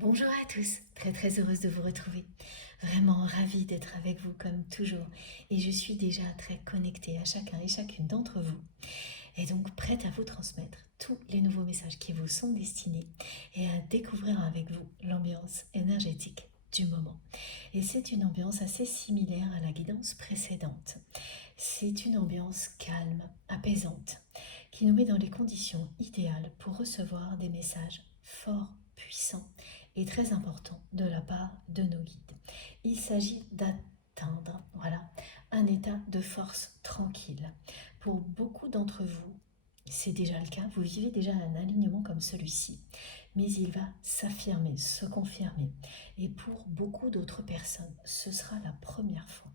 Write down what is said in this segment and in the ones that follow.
Bonjour à tous, très heureuse de vous retrouver. Vraiment ravie d'être avec vous comme toujours. Et je suis déjà très connectée à chacun et chacune d'entre vous. Et donc prête à vous transmettre tous les nouveaux messages qui vous sont destinés et à découvrir avec vous l'ambiance énergétique du moment. Et c'est une ambiance assez similaire à la guidance précédente. C'est une ambiance calme, apaisante, qui nous met dans les conditions idéales pour recevoir des messages forts, puissants et très importants de la part de nos guides. Il s'agit d'atteindre, un état de force tranquille. Pour beaucoup d'entre vous, c'est déjà le cas, vous vivez déjà un alignement comme celui-ci, mais il va s'affirmer, se confirmer. Et pour beaucoup d'autres personnes, ce sera la première fois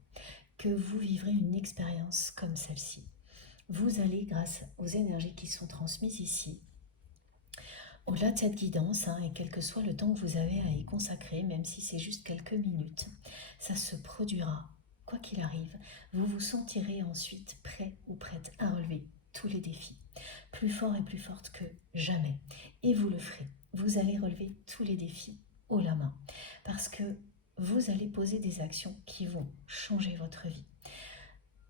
que vous vivrez une expérience comme celle-ci. Vous allez, grâce aux énergies qui sont transmises ici, au-delà de cette guidance, et quel que soit le temps que vous avez à y consacrer, même si c'est juste quelques minutes, ça se produira. Quoi qu'il arrive, vous vous sentirez ensuite prêt ou prête à relever tous les défis, plus fort et plus forte que jamais. Et vous le ferez. Vous allez relever tous les défis haut la main, parce que vous allez poser des actions qui vont changer votre vie.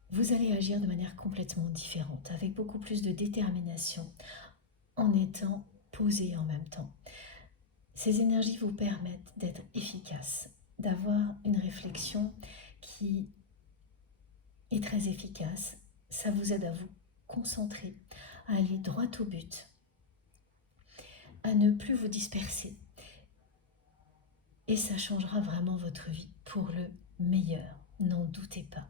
Vous allez agir de manière complètement différente, avec beaucoup plus de détermination, en étant posé en même temps. Ces énergies vous permettent d'être efficace, d'avoir une réflexion qui est très efficace. Ça vous aide à vous concentrer, à aller droit au but, à ne plus vous disperser. Et ça changera vraiment votre vie pour le meilleur, n'en doutez pas.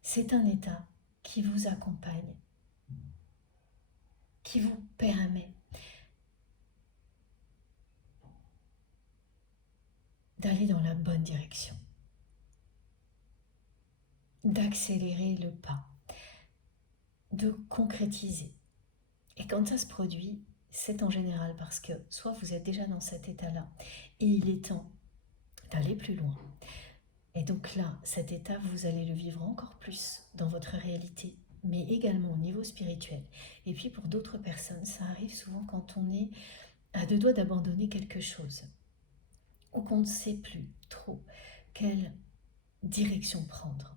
C'est un état qui vous accompagne, qui vous permet d'aller dans la bonne direction, d'accélérer le pas, de concrétiser. Et quand ça se produit, c'est en général parce que soit vous êtes déjà dans cet état-là et il est temps d'aller plus loin. Et donc là, cet état, vous allez le vivre encore plus dans votre réalité, mais également au niveau spirituel. Et puis pour d'autres personnes, ça arrive souvent quand on est à deux doigts d'abandonner quelque chose, ou qu'on ne sait plus trop quelle direction prendre.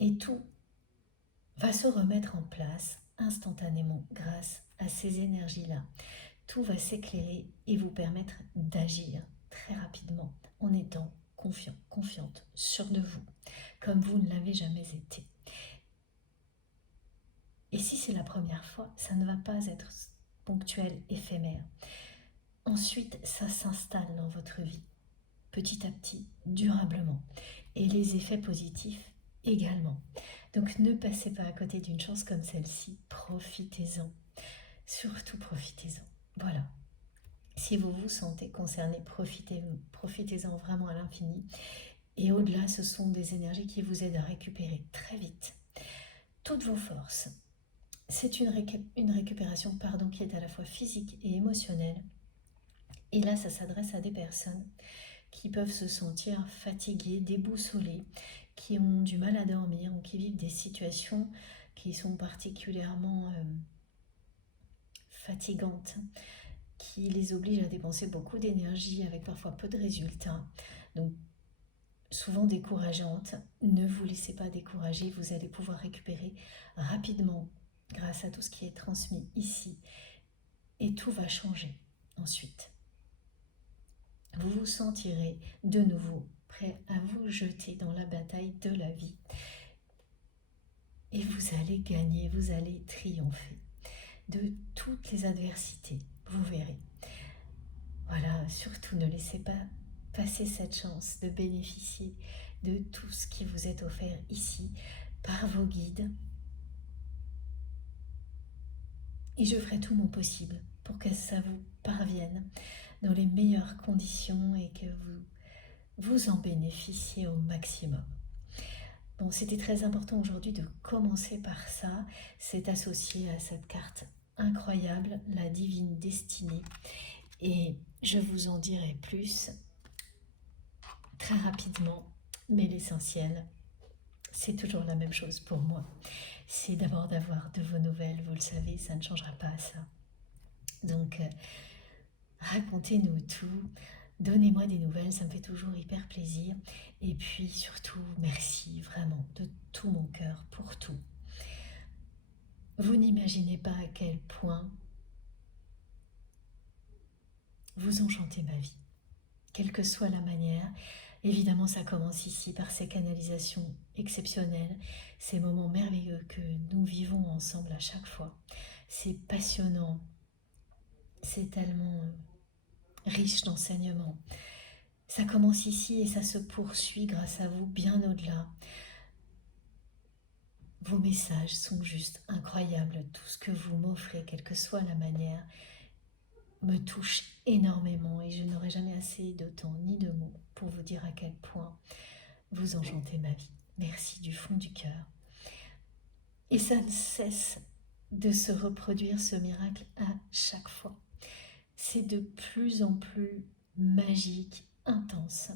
Et tout va se remettre en place instantanément grâce à ces énergies-là. Tout va s'éclairer et vous permettre d'agir très rapidement en étant confiant, confiante, sûr de vous, comme vous ne l'avez jamais été. Et si c'est la première fois, ça ne va pas être ponctuel, éphémère. Ensuite, ça s'installe dans votre vie, petit à petit, durablement. Et les effets positifs également. Donc ne passez pas à côté d'une chance comme celle-ci, profitez-en. Surtout profitez-en. Voilà. Si vous vous sentez concerné, profitez-en vraiment à l'infini. Et au-delà, ce sont des énergies qui vous aident à récupérer très vite toutes vos forces. C'est une récupération qui est à la fois physique et émotionnelle. Et là, ça s'adresse à des personnes qui peuvent se sentir fatiguées, déboussolées, qui ont du mal à dormir ou qui vivent des situations qui sont particulièrement fatigantes, qui les obligent à dépenser beaucoup d'énergie avec parfois peu de résultats. Donc souvent décourageantes, ne vous laissez pas décourager, vous allez pouvoir récupérer rapidement grâce à tout ce qui est transmis ici et tout va changer ensuite. Vous vous sentirez de nouveau prêt à vous jeter dans la bataille de la vie et vous allez gagner, vous allez triompher de toutes les adversités, vous verrez. Voilà, surtout ne laissez pas passer cette chance de bénéficier de tout ce qui vous est offert ici par vos guides. Et je ferai tout mon possible pour que ça vous parvienne dans les meilleures conditions et que vous en bénéficiez au maximum. Bon, c'était très important aujourd'hui de commencer par ça. C'est associé à cette carte incroyable, la divine destinée. Et je vous en dirai plus très rapidement, mais l'essentiel, c'est toujours la même chose pour moi. C'est d'abord d'avoir de vos nouvelles, vous le savez, ça ne changera pas ça. Donc, Racontez-nous tout, donnez-moi des nouvelles, ça me fait toujours hyper plaisir. Et puis surtout, merci vraiment de tout mon cœur pour tout. Vous n'imaginez pas à quel point vous enchantez ma vie, quelle que soit la manière. Évidemment, ça commence ici par ces canalisations exceptionnelles, ces moments merveilleux que nous vivons ensemble à chaque fois. C'est passionnant, c'est tellement riche d'enseignements. Ça commence ici et ça se poursuit grâce à vous bien au-delà. Vos messages sont juste incroyables. Tout ce que vous m'offrez, quelle que soit la manière, me touche énormément et je n'aurai jamais assez de temps ni de mots pour vous dire à quel point vous enchantez ma vie. Merci du fond du cœur. Et ça ne cesse de se reproduire, ce miracle, à chaque fois. C'est de plus en plus magique, intense.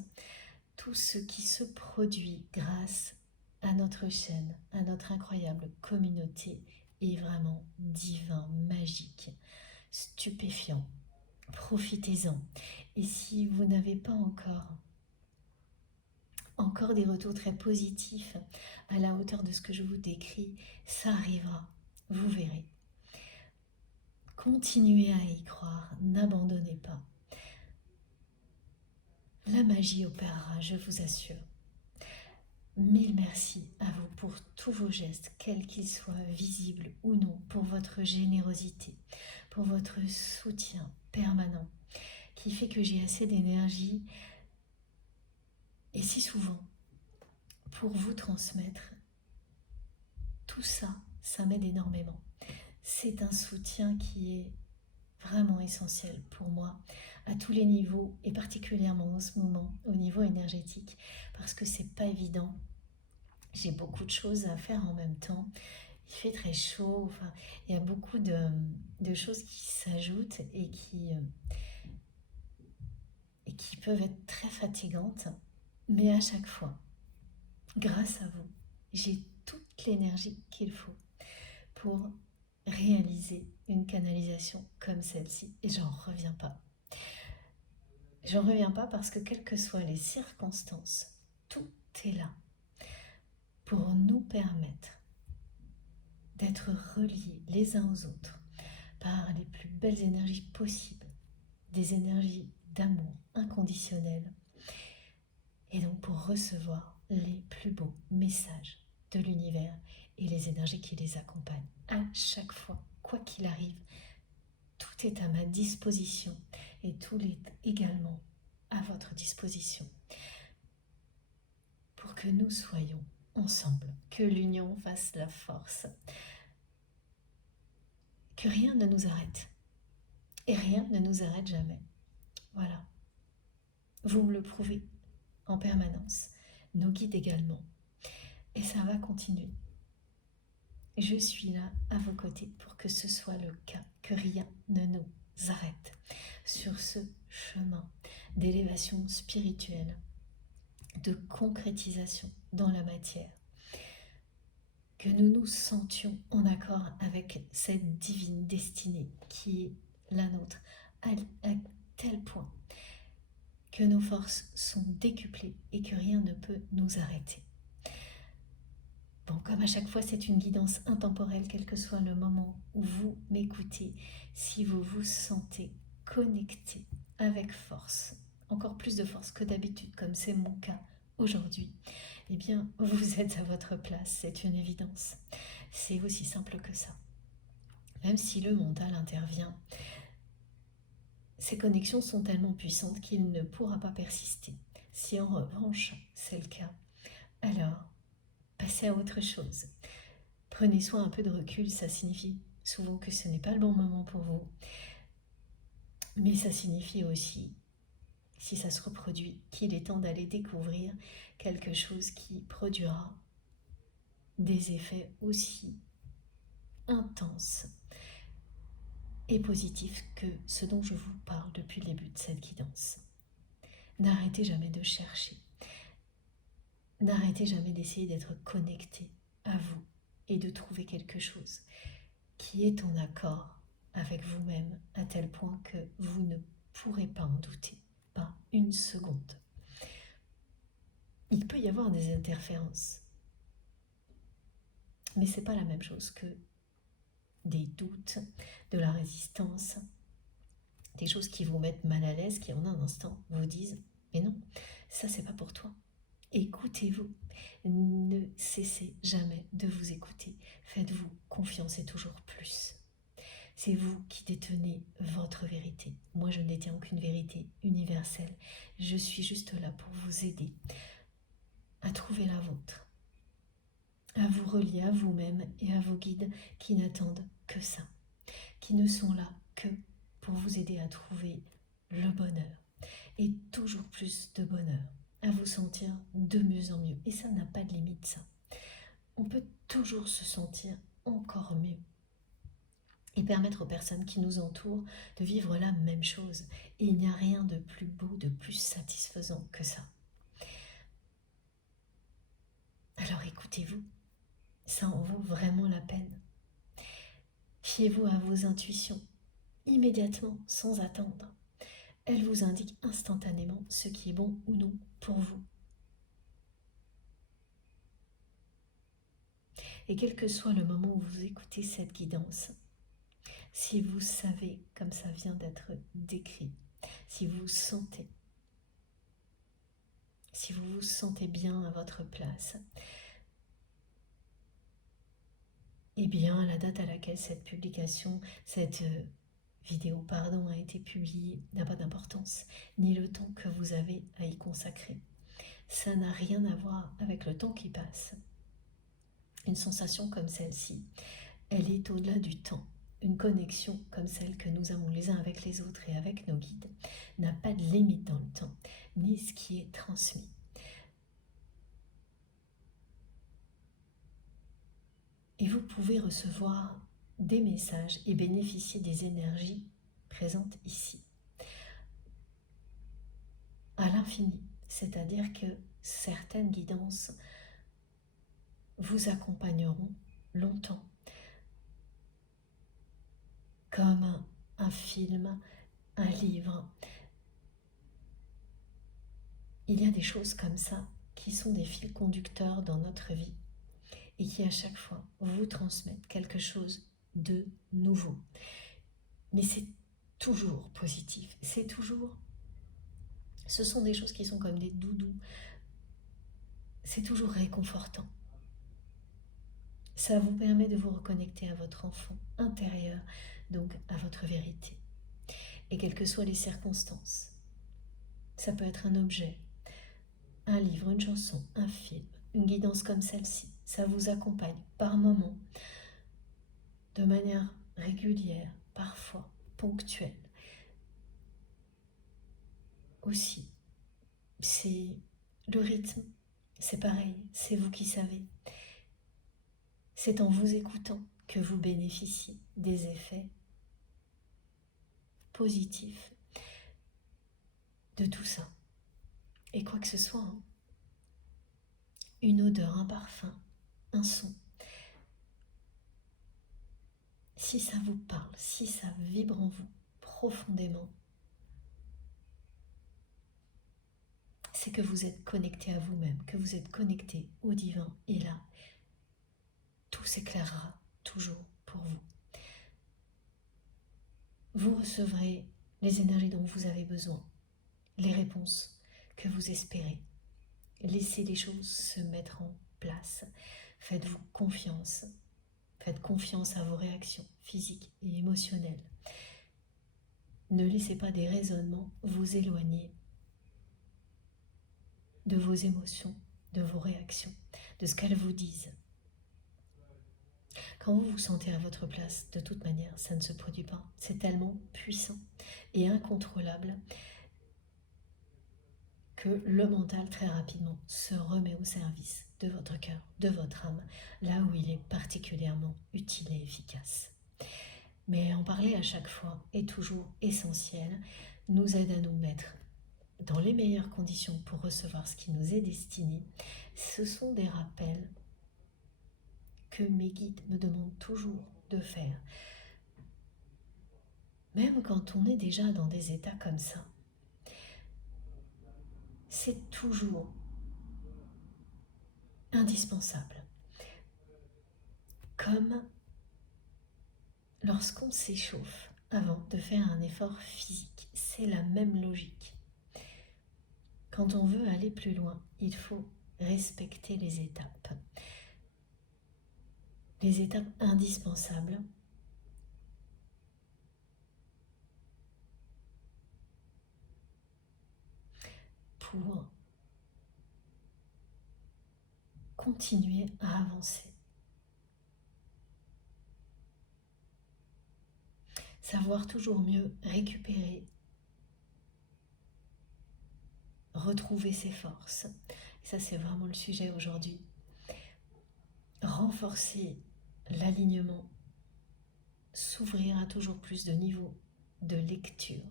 Tout ce qui se produit grâce à notre chaîne, à notre incroyable communauté est vraiment divin, magique, stupéfiant. Profitez-en. Et si vous n'avez pas encore des retours très positifs à la hauteur de ce que je vous décris, ça arrivera, vous verrez. Continuez à y croire, n'abandonnez pas. La magie opérera, je vous assure. Mille merci à vous pour tous vos gestes, quels qu'ils soient, visibles ou non, pour votre générosité, pour votre soutien permanent, qui fait que j'ai assez d'énergie et si souvent pour vous transmettre. Tout ça, ça m'aide énormément. C'est un soutien qui est vraiment essentiel pour moi à tous les niveaux et particulièrement en ce moment au niveau énergétique parce que c'est pas évident. J'ai beaucoup de choses à faire en même temps. Il fait très chaud. Enfin, il y a beaucoup de choses qui s'ajoutent et qui peuvent être très fatigantes. Mais à chaque fois, grâce à vous, j'ai toute l'énergie qu'il faut pour réaliser une canalisation comme celle-ci et j'en reviens pas. J'en reviens pas parce que quelles que soient les circonstances, tout est là pour nous permettre d'être reliés les uns aux autres par les plus belles énergies possibles, des énergies d'amour inconditionnel et donc pour recevoir les plus beaux messages de l'univers et les énergies qui les accompagnent. À chaque fois, quoi qu'il arrive, tout est à ma disposition et tout est également à votre disposition pour que nous soyons ensemble, que l'union fasse la force, que rien ne nous arrête et rien ne nous arrête jamais. Voilà, vous me le prouvez en permanence, nos guides également, et ça va continuer. Je suis là à vos côtés pour que ce soit le cas, que rien ne nous arrête sur ce chemin d'élévation spirituelle, de concrétisation dans la matière, que nous nous sentions en accord avec cette divine destinée qui est la nôtre, à tel point que nos forces sont décuplées et que rien ne peut nous arrêter. Bon, comme à chaque fois, c'est une guidance intemporelle, quel que soit le moment où vous m'écoutez. Si vous vous sentez connecté avec force, encore plus de force que d'habitude, comme c'est mon cas aujourd'hui, eh bien, vous êtes à votre place, c'est une évidence. C'est aussi simple que ça. Même si le mental intervient, ces connexions sont tellement puissantes qu'il ne pourra pas persister. Si en revanche, c'est le cas, alors passez à autre chose. Prenez soin un peu de recul, ça signifie souvent que ce n'est pas le bon moment pour vous. Mais ça signifie aussi, si ça se reproduit, qu'il est temps d'aller découvrir quelque chose qui produira des effets aussi intenses et positifs que ce dont je vous parle depuis le début de cette guidance. N'arrêtez jamais de chercher. N'arrêtez jamais d'essayer d'être connecté à vous et de trouver quelque chose qui est en accord avec vous-même à tel point que vous ne pourrez pas en douter, pas une seconde. Il peut y avoir des interférences, mais c'est pas la même chose que des doutes, de la résistance, des choses qui vous mettent mal à l'aise, qui en un instant vous disent « mais non, ça c'est pas pour toi ». Écoutez-vous, ne cessez jamais de vous écouter, faites-vous confiance et toujours plus. C'est vous qui détenez votre vérité. Moi, je ne détiens aucune vérité universelle. Je suis juste là pour vous aider à trouver la vôtre, à vous relier à vous-même et à vos guides qui n'attendent que ça, qui ne sont là que pour vous aider à trouver le bonheur et toujours plus de bonheur, à vous sentir de mieux en mieux. Et ça n'a pas de limite, ça. On peut toujours se sentir encore mieux et permettre aux personnes qui nous entourent de vivre la même chose. Et il n'y a rien de plus beau, de plus satisfaisant que ça. Alors écoutez-vous, ça en vaut vraiment la peine. Fiez-vous à vos intuitions, immédiatement, sans attendre. Elles vous indiquent instantanément ce qui est bon ou non pour vous. Et quel que soit le moment où vous écoutez cette guidance, si vous savez, comme ça vient d'être décrit, si vous sentez, si vous vous sentez bien à votre place, eh bien, la date à laquelle cette publication, cette vidéo, pardon, a été publiée n'a pas d'importance, ni le temps que vous avez à y consacrer. Ça n'a rien à voir avec le temps qui passe. Une sensation comme celle-ci, elle est au-delà du temps. Une connexion comme celle que nous avons les uns avec les autres et avec nos guides n'a pas de limite dans le temps, ni ce qui est transmis. Et vous pouvez recevoir des messages et bénéficier des énergies présentes ici, à l'infini. C'est-à-dire que certaines guidances vous accompagneront longtemps, comme un film, un livre. Il y a des choses comme ça qui sont des fils conducteurs dans notre vie et qui à chaque fois vous transmettent quelque chose de nouveau. Mais c'est toujours positif, c'est toujours... Ce sont des choses qui sont comme des doudous. C'est toujours réconfortant. Ça vous permet de vous reconnecter à votre enfant intérieur, donc à votre vérité. Et quelles que soient les circonstances, ça peut être un objet, un livre, une chanson, un film, une guidance comme celle-ci. Ça vous accompagne par moments, de manière régulière, parfois ponctuelle. Aussi, c'est le rythme, c'est pareil, c'est vous qui savez. C'est en vous écoutant que vous bénéficiez des effets positifs de tout ça. Et quoi que ce soit, hein, une odeur, un parfum, un son, si ça vous parle, si ça vibre en vous profondément, c'est que vous êtes connecté à vous-même, que vous êtes connecté au divin. Et là, tout s'éclairera toujours pour vous. Vous recevrez les énergies dont vous avez besoin, les réponses que vous espérez. Laissez les choses se mettre en place. Faites-vous confiance. Faites confiance à vos réactions physiques et émotionnelles. Ne laissez pas des raisonnements vous éloigner de vos émotions, de vos réactions, de ce qu'elles vous disent. Quand vous vous sentez à votre place, de toute manière, ça ne se produit pas. C'est tellement puissant et incontrôlable que le mental, très rapidement, se remet au service de votre cœur, de votre âme, là où il est particulièrement utile et efficace. Mais en parler à chaque fois est toujours essentiel, nous aide à nous mettre dans les meilleures conditions pour recevoir ce qui nous est destiné. Ce sont des rappels que mes guides me demandent toujours de faire. même quand on est déjà dans des états comme ça, c'est toujours indispensable. Comme lorsqu'on s'échauffe avant de faire un effort physique, c'est la même logique. Quand on veut aller plus loin, il faut respecter les étapes indispensables pour continuer à avancer. Savoir toujours mieux récupérer, retrouver ses forces. Et ça, c'est vraiment le sujet aujourd'hui. Renforcer l'alignement, s'ouvrir à toujours plus de niveaux de lecture,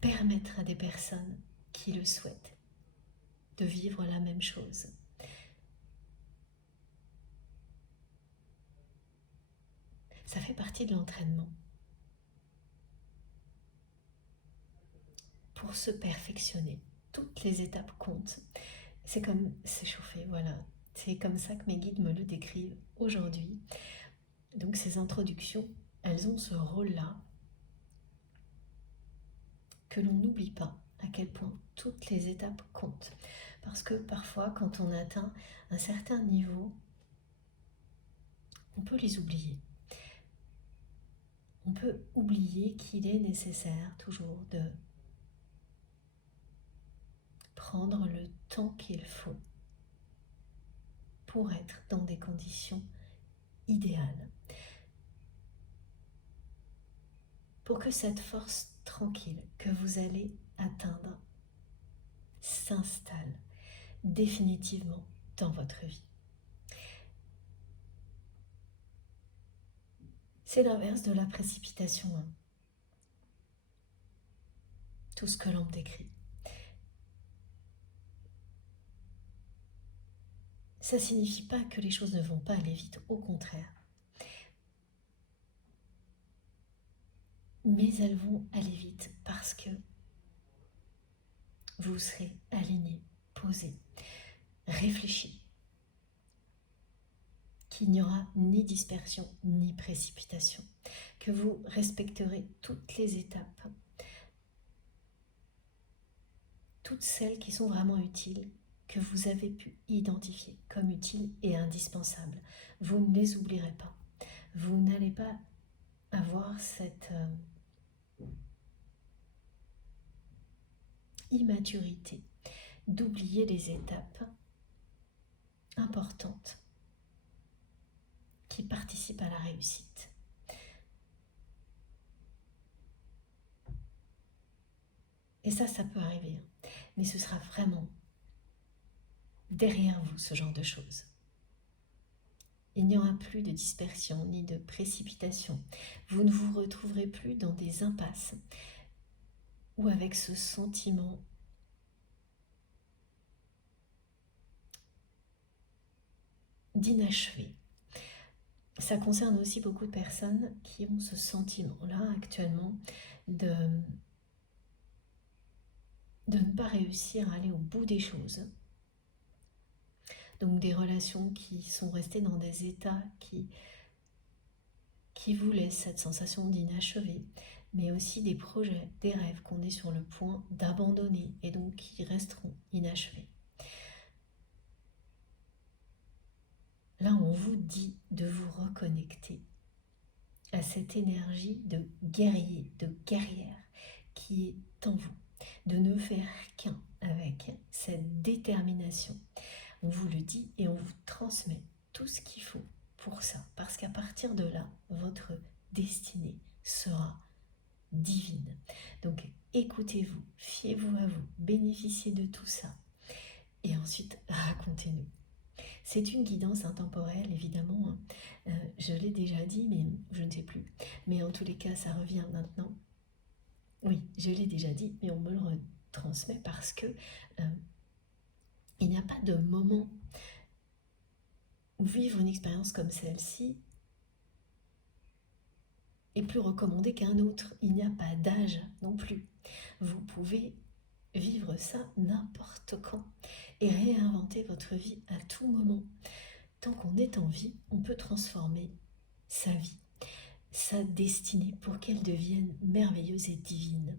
permettre à des personnes qui le souhaitent de vivre la même chose. Ça fait partie de l'entraînement. Pour se perfectionner, toutes les étapes comptent. C'est comme s'échauffer, voilà. C'est comme ça que mes guides me le décrivent aujourd'hui. Donc ces introductions, elles ont ce rôle-là que l'on n'oublie pas à quel point toutes les étapes comptent. Parce que parfois, quand on atteint un certain niveau, on peut les oublier. On peut oublier qu'il est nécessaire toujours de prendre le temps qu'il faut pour être dans des conditions idéales. Pour que cette force tranquille que vous allez atteindre s'installe définitivement dans votre vie. C'est l'inverse de la précipitation, hein. Tout ce que l'on décrit. Ça ne signifie pas que les choses ne vont pas aller vite, au contraire. Mais elles vont aller vite parce que vous serez aligné, posé, réfléchi, qu'il n'y aura ni dispersion ni précipitation, que vous respecterez toutes les étapes, toutes celles qui sont vraiment utiles, que vous avez pu identifier comme utiles et indispensables. Vous ne les oublierez pas. Vous n'allez pas avoir cette immaturité d'oublier les étapes importantes qui participent à la réussite. Et ça peut arriver, mais ce sera vraiment derrière vous, ce genre de choses. Il n'y aura plus de dispersion ni de précipitation. Vous ne vous retrouverez plus dans des impasses ou avec ce sentiment d'inachevé. Ça concerne aussi beaucoup de personnes qui ont ce sentiment-là actuellement de ne pas réussir à aller au bout des choses. Donc des relations qui sont restées dans des états qui vous laissent cette sensation d'inachevé, mais aussi des projets, des rêves qu'on est sur le point d'abandonner et donc qui resteront inachevés. Là, on vous dit de vous reconnecter à cette énergie de guerrier, de guerrière qui est en vous, de ne faire qu'un avec cette détermination. On vous le dit et on vous transmet tout ce qu'il faut pour ça, parce qu'à partir de là, votre destinée sera divine. Donc écoutez-vous, fiez-vous à vous, bénéficiez de tout ça et ensuite racontez-nous. C'est une guidance intemporelle, évidemment, je l'ai déjà dit, mais je ne sais plus. Mais en tous les cas, ça revient maintenant. Oui, je l'ai déjà dit, mais on me le retransmet parce que il n'y a pas de moment où vivre une expérience comme celle-ci est plus recommandé qu'un autre. Il n'y a pas d'âge non plus. Vous pouvez vivre ça n'importe quand et réinventer votre vie à tout moment. Tant qu'on est en vie, on peut transformer sa vie, sa destinée pour qu'elle devienne merveilleuse et divine.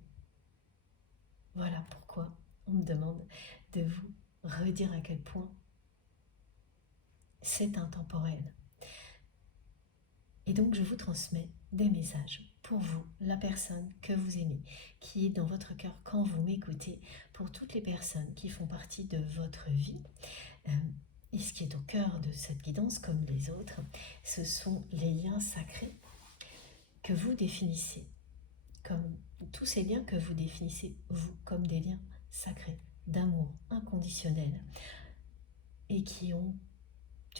Voilà pourquoi on me demande de vous redire à quel point c'est intemporel. Et donc je vous transmets des messages pour vous, la personne que vous aimez, qui est dans votre cœur quand vous m'écoutez, pour toutes les personnes qui font partie de votre vie. Et ce qui est au cœur de cette guidance, comme les autres, ce sont les liens sacrés que vous définissez, comme tous ces liens que vous définissez, vous, comme des liens sacrés, d'amour inconditionnel, et qui ont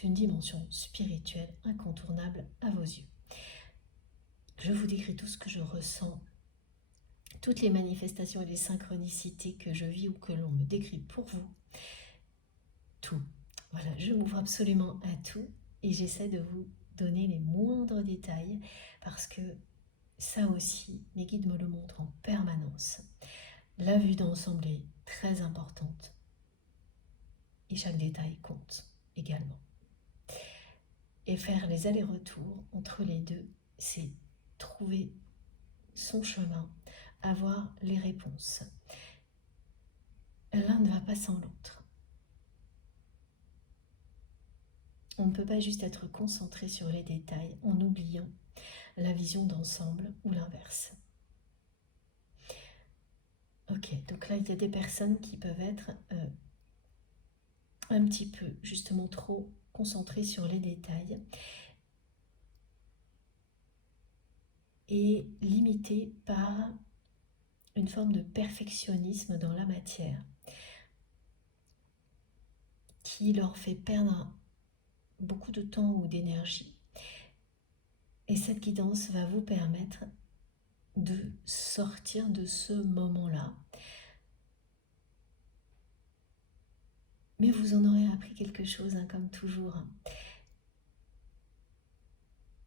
une dimension spirituelle incontournable à vos yeux. Je vous décris tout ce que je ressens, toutes les manifestations et les synchronicités que je vis ou que l'on me décrit pour vous. Tout. Voilà, je m'ouvre absolument à tout et j'essaie de vous donner les moindres détails parce que ça aussi, mes guides me le montrent en permanence. La vue d'ensemble est très importante et chaque détail compte également. Et faire les allers-retours entre les deux, c'est trouver son chemin, avoir les réponses. L'un ne va pas sans l'autre. On ne peut pas juste être concentré sur les détails en oubliant la vision d'ensemble ou l'inverse. Ok, donc là il y a des personnes qui peuvent être un petit peu justement trop concentrées sur les détails et limitées par une forme de perfectionnisme dans la matière qui leur fait perdre beaucoup de temps ou d'énergie. Et cette guidance va vous permettre de sortir de ce moment-là. Mais vous en aurez appris quelque chose, comme toujours.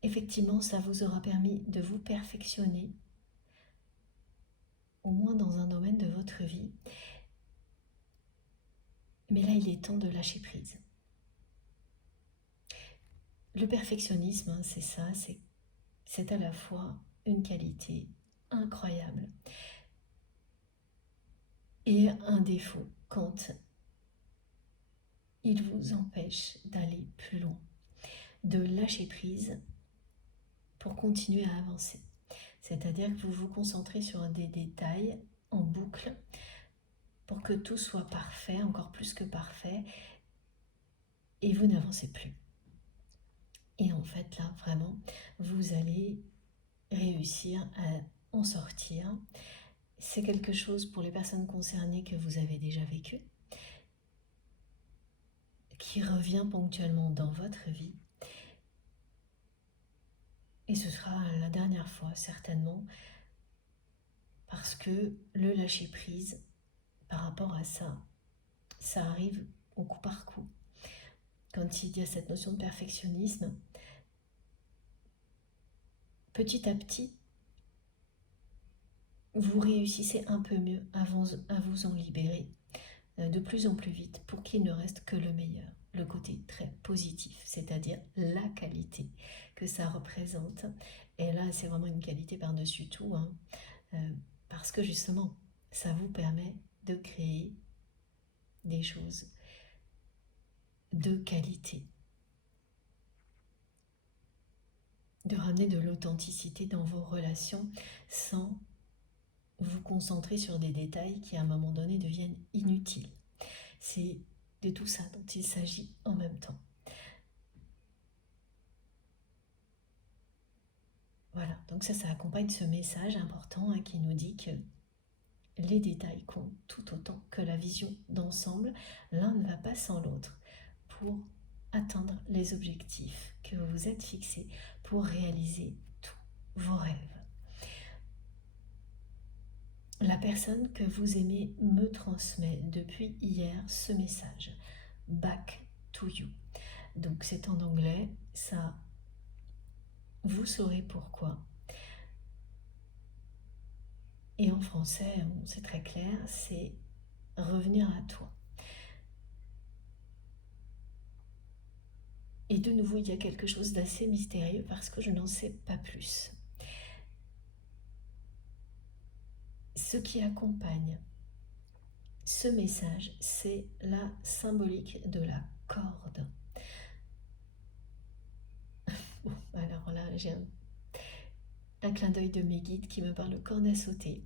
Effectivement, ça vous aura permis de vous perfectionner, au moins dans un domaine de votre vie. Mais là, il est temps de lâcher prise. Le perfectionnisme, c'est ça, c'est à la fois une qualité incroyable et un défaut quand il vous empêche d'aller plus loin, de lâcher prise pour continuer à avancer. C'est-à-dire que vous vous concentrez sur des détails en boucle pour que tout soit parfait, encore plus que parfait, et vous n'avancez plus. Et en fait, là, vraiment, vous allez réussir à en sortir. C'est quelque chose pour les personnes concernées que vous avez déjà vécu, qui revient ponctuellement dans votre vie. Et ce sera la dernière fois, certainement, parce que le lâcher-prise, par rapport à ça, ça arrive au coup par coup. Quand il y a cette notion de perfectionnisme, petit à petit, vous réussissez un peu mieux à vous en libérer de plus en plus vite pour qu'il ne reste que le meilleur, le côté très positif, c'est-à-dire la qualité que ça représente. Et là, c'est vraiment une qualité par-dessus tout, parce que justement, ça vous permet de créer des choses de qualité, de ramener de l'authenticité dans vos relations sans vous concentrer sur des détails qui à un moment donné deviennent inutiles. C'est de tout ça dont il s'agit en même temps. Voilà, donc ça accompagne ce message important qui nous dit que les détails comptent tout autant que la vision d'ensemble. L'un ne va pas sans l'autre pour atteindre les objectifs que vous vous êtes fixés, pour réaliser tous vos rêves. La personne que vous aimez me transmet depuis hier ce message. Back to you. Donc c'est en anglais, ça, vous saurez pourquoi. Et en français, c'est très clair, c'est revenir à toi. Et de nouveau, il y a quelque chose d'assez mystérieux parce que je n'en sais pas plus. Ce qui accompagne ce message, c'est la symbolique de la corde. Bon, alors là, j'ai un clin d'œil de mes guides qui me parle de corde à sauter.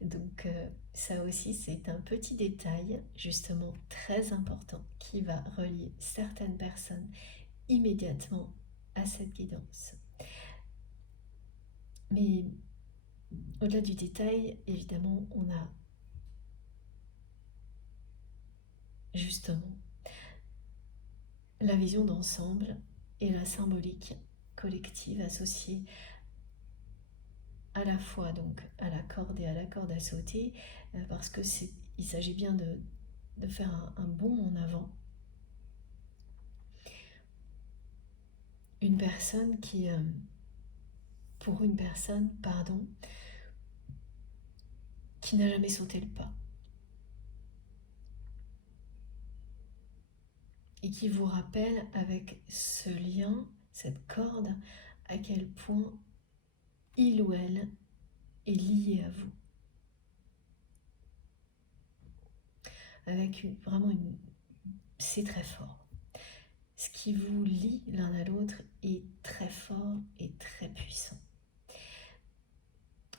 Donc ça aussi, c'est un petit détail justement très important qui va relier certaines personnes immédiatement à cette guidance. Mais au-delà du détail, évidemment, on a justement la vision d'ensemble et la symbolique collective associée à la fois donc à la corde et à la corde à sauter, parce que il s'agit bien de faire un bond en avant. Une personne qui, pour une personne, pardon, qui n'a jamais sauté le pas et qui vous rappelle avec ce lien, cette corde, à quel point il ou elle est lié à vous. Avec c'est très fort. Ce qui vous lie l'un à l'autre est très fort et très puissant.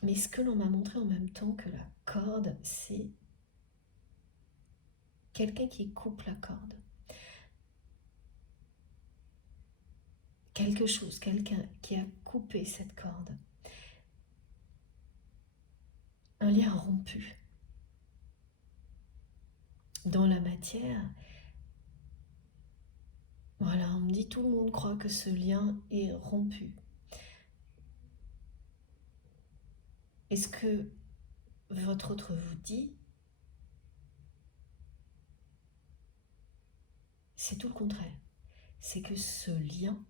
Mais ce que l'on m'a montré en même temps que la corde, c'est quelqu'un qui coupe la corde. Quelque chose, quelqu'un qui a coupé cette corde. Un lien rompu. Dans la matière, voilà, on me dit tout le monde croit que ce lien est rompu. Et ce que votre autre vous dit, c'est tout le contraire. C'est que ce lien,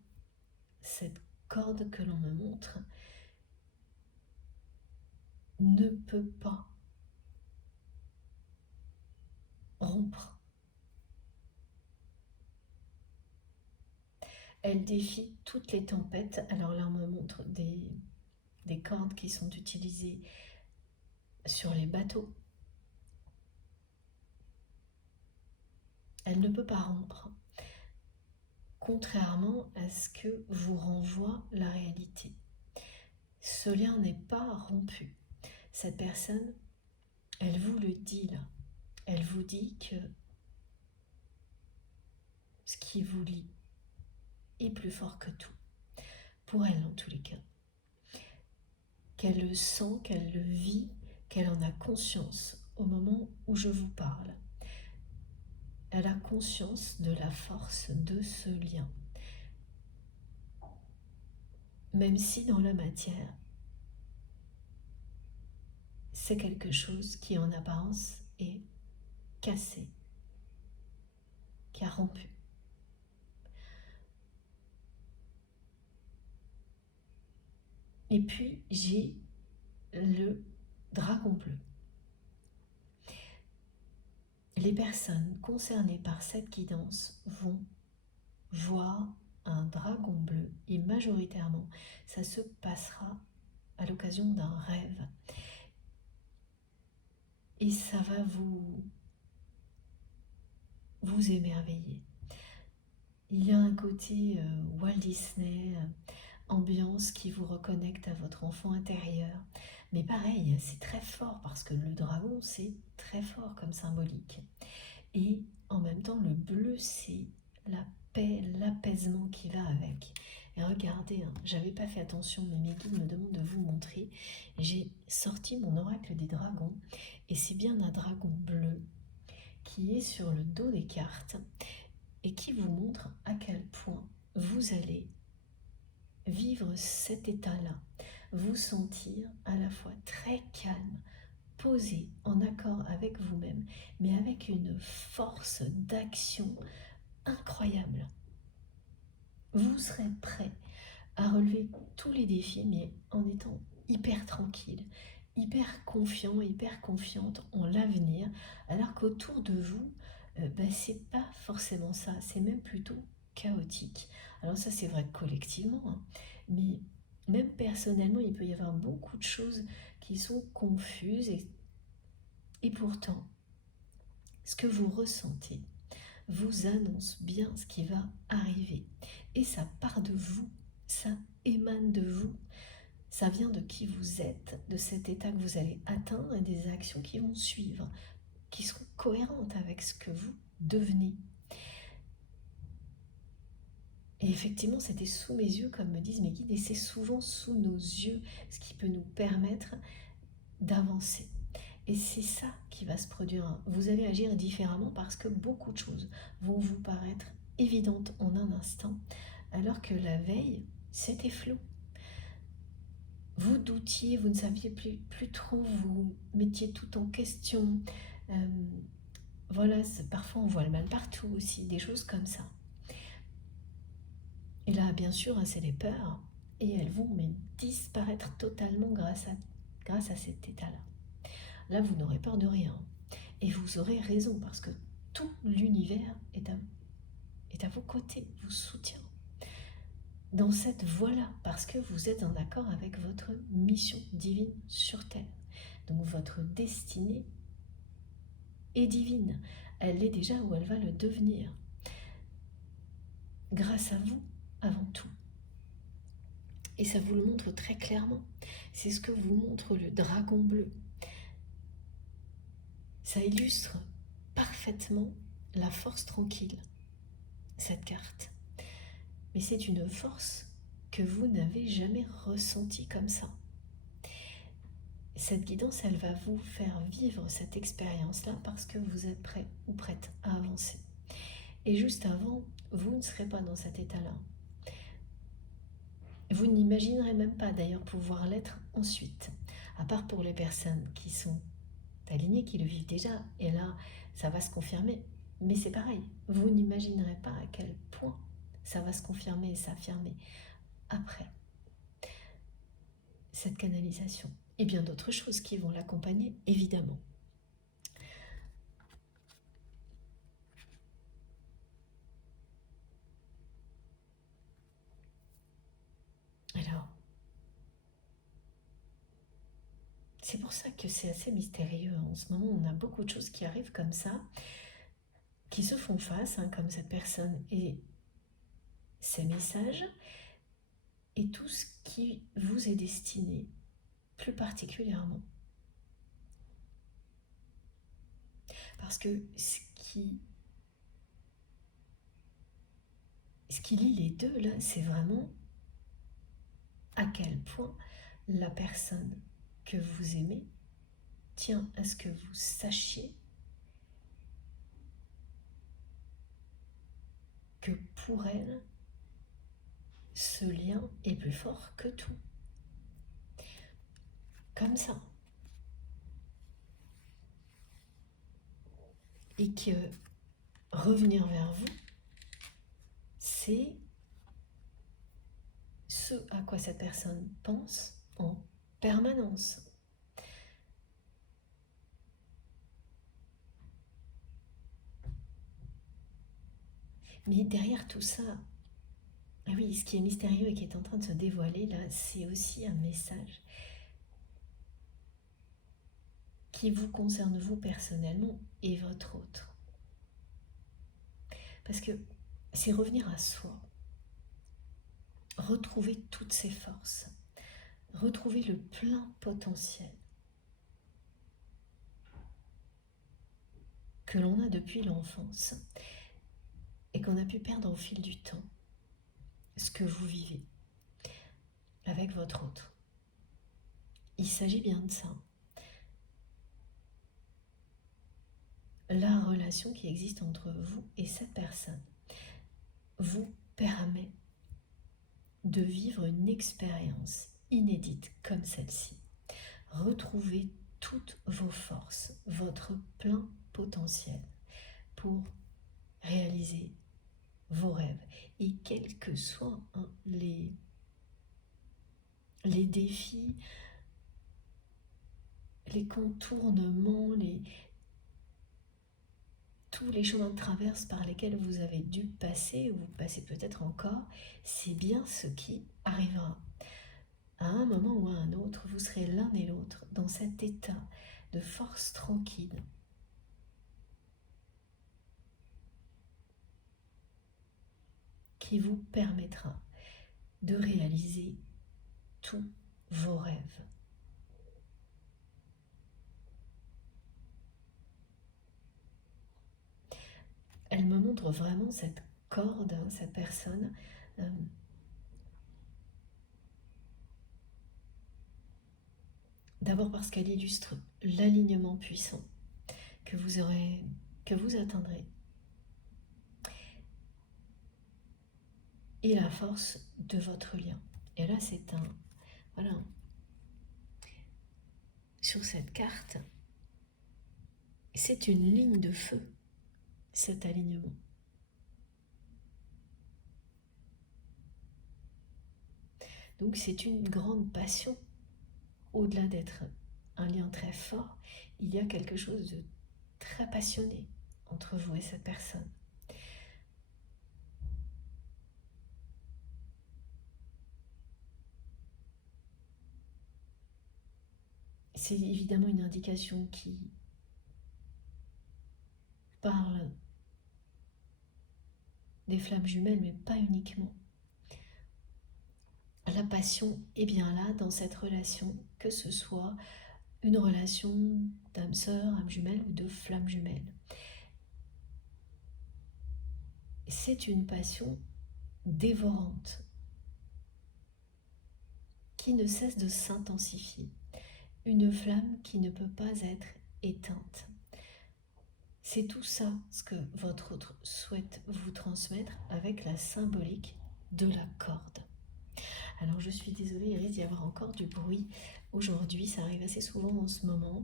cette corde que l'on me montre, ne peut pas rompre. Elle défie toutes les tempêtes. Alors là, on me montre des cordes qui sont utilisées sur les bateaux. Elle ne peut pas rompre, contrairement à ce que vous renvoie la réalité. Ce lien n'est pas rompu. Cette personne, elle vous le dit là. Elle vous dit que ce qui vous lie est plus fort que tout. Pour elle, en tous les cas. Qu'elle le sent, qu'elle le vit, qu'elle en a conscience au moment où je vous parle. Elle a conscience de la force de ce lien. Même si dans la matière, c'est quelque chose qui en apparence est cassé, qui a rompu. Et puis j'ai le dragon bleu. Les personnes concernées par cette guidance vont voir un dragon bleu et majoritairement ça se passera à l'occasion d'un rêve. Et ça va vous émerveiller. Il y a un côté Walt Disney, ambiance qui vous reconnecte à votre enfant intérieur. Mais pareil, c'est très fort parce que le dragon, c'est très fort comme symbolique. Et en même temps, le bleu, c'est la paix, l'apaisement qui va avec. Et regardez, hein, j'avais pas fait attention, mais mes guides me demandent de vous montrer. J'ai sorti mon oracle des dragons, et c'est bien un dragon bleu qui est sur le dos des cartes et qui vous montre à quel point vous allez vivre cet état-là, vous sentir à la fois très calme, posé, en accord avec vous-même, mais avec une force d'action incroyable. Vous serez prêt à relever tous les défis, mais en étant hyper tranquille, hyper confiant, hyper confiante en l'avenir, alors qu'autour de vous, c'est pas forcément ça, c'est même plutôt chaotique. Alors ça c'est vrai collectivement, hein, mais même personnellement, il peut y avoir beaucoup de choses qui sont confuses et pourtant, ce que vous ressentez vous annonce bien ce qui va arriver. Et ça part de vous, ça émane de vous, ça vient de qui vous êtes, de cet état que vous allez atteindre et des actions qui vont suivre, qui seront cohérentes avec ce que vous devenez. Et effectivement, c'était sous mes yeux, comme me disent mes guides, et c'est souvent sous nos yeux, ce qui peut nous permettre d'avancer. Et c'est ça qui va se produire. Vous allez agir différemment parce que beaucoup de choses vont vous paraître évidentes en un instant, alors que la veille, c'était flou. Vous doutiez, vous ne saviez plus trop, vous mettiez tout en question. Voilà, parfois on voit le mal partout aussi, des choses comme ça. Et là, bien sûr, c'est les peurs, et elles vont disparaître totalement grâce à cet état-là. Là, vous n'aurez peur de rien. Et vous aurez raison, parce que tout l'univers est à vos côtés, vous soutient dans cette voie-là, parce que vous êtes en accord avec votre mission divine sur Terre. Donc votre destinée est divine. Elle l'est déjà ou elle va le devenir. Grâce à vous, avant tout. Et ça vous le montre très clairement. C'est ce que vous montre le dragon bleu. Ça illustre parfaitement la force tranquille, cette carte. Mais c'est une force que vous n'avez jamais ressentie comme ça. Cette guidance, elle va vous faire vivre cette expérience-là parce que vous êtes prêt ou prête à avancer. Et juste avant, vous ne serez pas dans cet état-là. Vous n'imaginerez même pas d'ailleurs pouvoir l'être ensuite, à part pour les personnes qui sont alignées, qui le vivent déjà, et là, ça va se confirmer. Mais c'est pareil, vous n'imaginerez pas à quel point ça va se confirmer et s'affirmer après cette canalisation. Et bien d'autres choses qui vont l'accompagner, évidemment. Alors, c'est pour ça que c'est assez mystérieux. En ce moment, on a beaucoup de choses qui arrivent comme ça, qui se font face, comme cette personne et ces messages, et tout ce qui vous est destiné, plus particulièrement. Parce que ce qui lie les deux, là, c'est vraiment à quel point la personne que vous aimez tient à ce que vous sachiez que pour elle, ce lien est plus fort que tout. Comme ça. Et que revenir vers vous, c'est ce à quoi cette personne pense en permanence. Mais derrière tout ça, ah oui, ce qui est mystérieux et qui est en train de se dévoiler là, c'est aussi un message qui vous concerne vous personnellement et votre autre. Parce que c'est revenir à soi, retrouver toutes ses forces, retrouver le plein potentiel que l'on a depuis l'enfance et qu'on a pu perdre au fil du temps. Ce que vous vivez avec votre autre. Il s'agit bien de ça. La relation qui existe entre vous et cette personne vous permet de vivre une expérience inédite comme celle-ci. Retrouvez toutes vos forces, votre plein potentiel pour réaliser vos rêves. Et quels que soient les défis, les contournements, tous les chemins de traverse par lesquels vous avez dû passer, ou vous passez peut-être encore, c'est bien ce qui arrivera. À un moment ou à un autre, vous serez l'un et l'autre dans cet état de force tranquille, qui vous permettra de réaliser tous vos rêves. Elle me montre vraiment cette corde, cette personne, d'abord parce qu'elle illustre l'alignement puissant que vous atteindrez, et la force de votre lien. Et là, c'est voilà, sur cette carte, c'est une ligne de feu, cet alignement. Donc c'est une grande passion. Au-delà d'être un lien très fort, il y a quelque chose de très passionné entre vous et cette personne. C'est évidemment une indication qui parle des flammes jumelles, mais pas uniquement. La passion est bien là dans cette relation, que ce soit une relation d'âme sœur, âme jumelle ou de flamme jumelle. C'est une passion dévorante qui ne cesse de s'intensifier. Une flamme qui ne peut pas être éteinte. C'est tout ça ce que votre autre souhaite vous transmettre avec la symbolique de la corde. Alors je suis désolée, il risque d'y avoir encore du bruit aujourd'hui, ça arrive assez souvent en ce moment.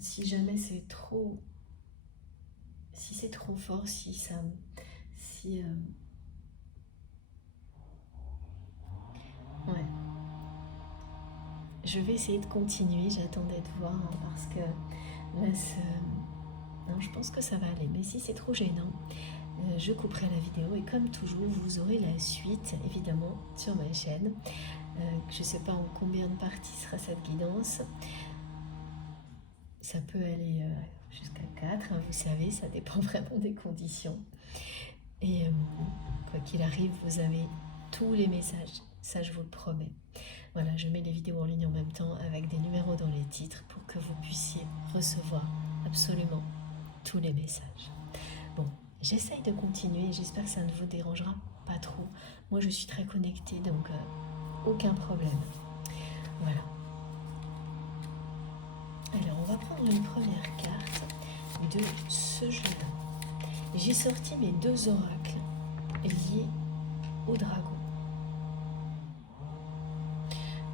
Si jamais c'est trop fort, ouais. Je vais essayer de continuer, j'attendais de voir parce que là, non, je pense que ça va aller, mais si c'est trop gênant, je couperai la vidéo et comme toujours, vous aurez la suite évidemment sur ma chaîne. Je ne sais pas en combien de parties sera cette guidance. Ça peut aller jusqu'à 4, hein, vous savez, ça dépend vraiment des conditions. Et quoi qu'il arrive, vous avez tous les messages, ça je vous le promets. Voilà, je mets les vidéos en ligne en même temps avec des numéros dans les titres pour que vous puissiez recevoir absolument tous les messages. Bon, j'essaye de continuer, j'espère que ça ne vous dérangera pas trop. Moi je suis très connectée, donc aucun problème. Voilà. Alors on va prendre une première carte de ce jeu-là. J'ai sorti mes 2 oracles liés au dragon.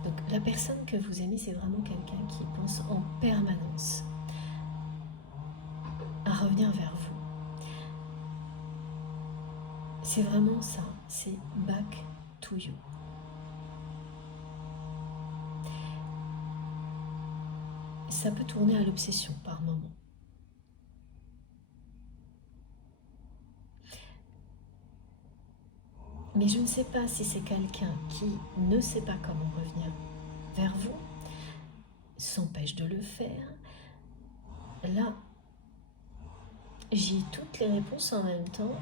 Donc la personne que vous aimez, c'est vraiment quelqu'un qui pense en permanence à revenir vers vous. C'est vraiment ça, c'est back to you. Ça peut tourner à l'obsession par moment. Mais je ne sais pas si c'est quelqu'un qui ne sait pas comment revenir vers vous, s'empêche de le faire. Là, j'ai toutes les réponses en même temps,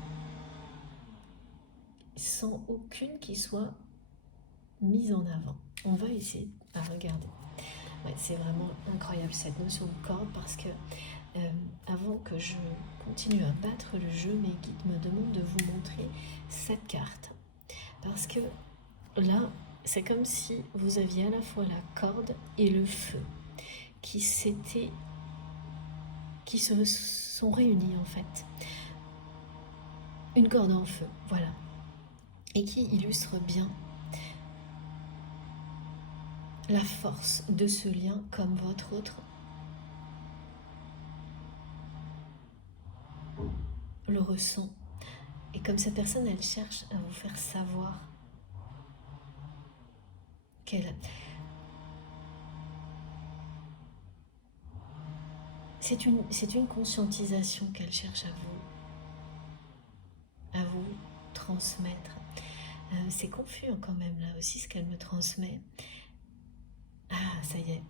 sans aucune qui soit mise en avant. On va essayer à regarder. Ouais, c'est vraiment incroyable cette notion de corde parce que avant que je continue à battre le jeu, mes guides me demandent de vous montrer cette carte. Parce que là, c'est comme si vous aviez à la fois la corde et le feu qui se sont réunis en fait. Une corde en feu, voilà. Et qui illustre bien la force de ce lien comme votre autre le ressent. Et comme cette personne, elle cherche à vous faire savoir qu'elle c'est une conscientisation qu'elle cherche à vous transmettre. C'est confus quand même là aussi ce qu'elle me transmet. Ah, ça y est,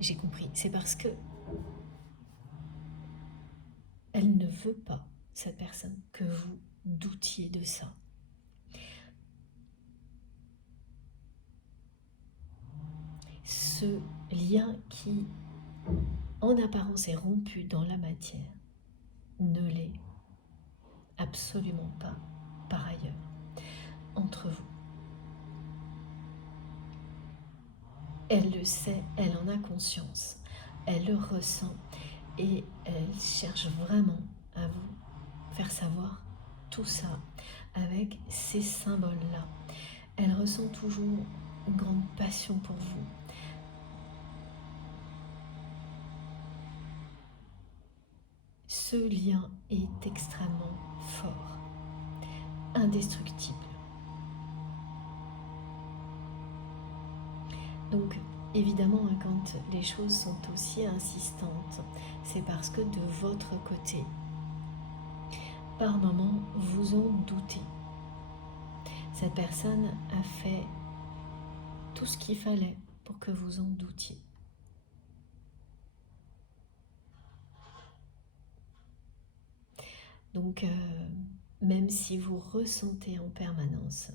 j'ai compris. C'est parce que elle ne veut pas, cette personne, que vous doutiez de ça. Ce lien qui, en apparence, est rompu dans la matière, ne l'est absolument pas par ailleurs entre vous. Elle le sait, elle en a conscience, elle le ressent et elle cherche vraiment à vous faire savoir tout ça avec ces symboles-là. Elle ressent toujours une grande passion pour vous. Ce lien est extrêmement fort, indestructible. Donc, évidemment, quand les choses sont aussi insistantes, c'est parce que de votre côté, par moments, vous en doutez. Cette personne a fait tout ce qu'il fallait pour que vous en doutiez. Donc, même si vous ressentez en permanence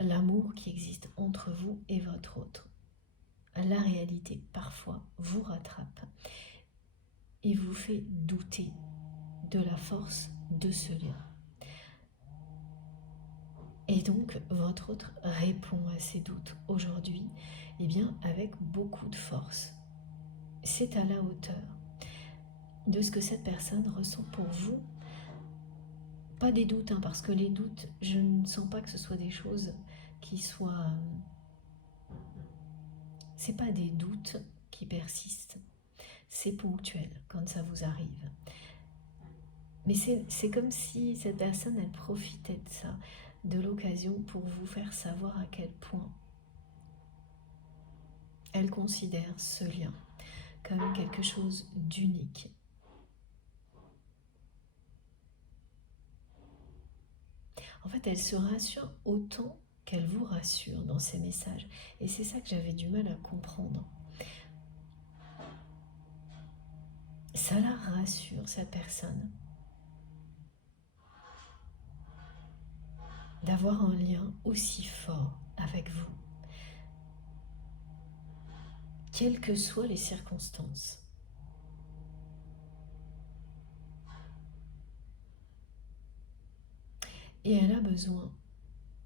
l'amour qui existe entre vous et votre autre, la réalité parfois vous rattrape et vous fait douter de la force de ce lien. Et donc votre autre répond à ces doutes aujourd'hui, eh bien avec beaucoup de force. C'est à la hauteur de ce que cette personne ressent pour vous. Pas des doutes, parce que les doutes, je ne sens pas que ce soit des choses qui soient... C'est pas des doutes qui persistent, c'est ponctuel quand ça vous arrive. Mais c'est comme si cette personne, elle profitait de ça, de l'occasion pour vous faire savoir à quel point elle considère ce lien comme quelque chose d'unique. En fait, elle se rassure autant qu'elle vous rassure dans ses messages. Et c'est ça que j'avais du mal à comprendre. Ça la rassure, cette personne, d'avoir un lien aussi fort avec vous, quelles que soient les circonstances. Et elle a besoin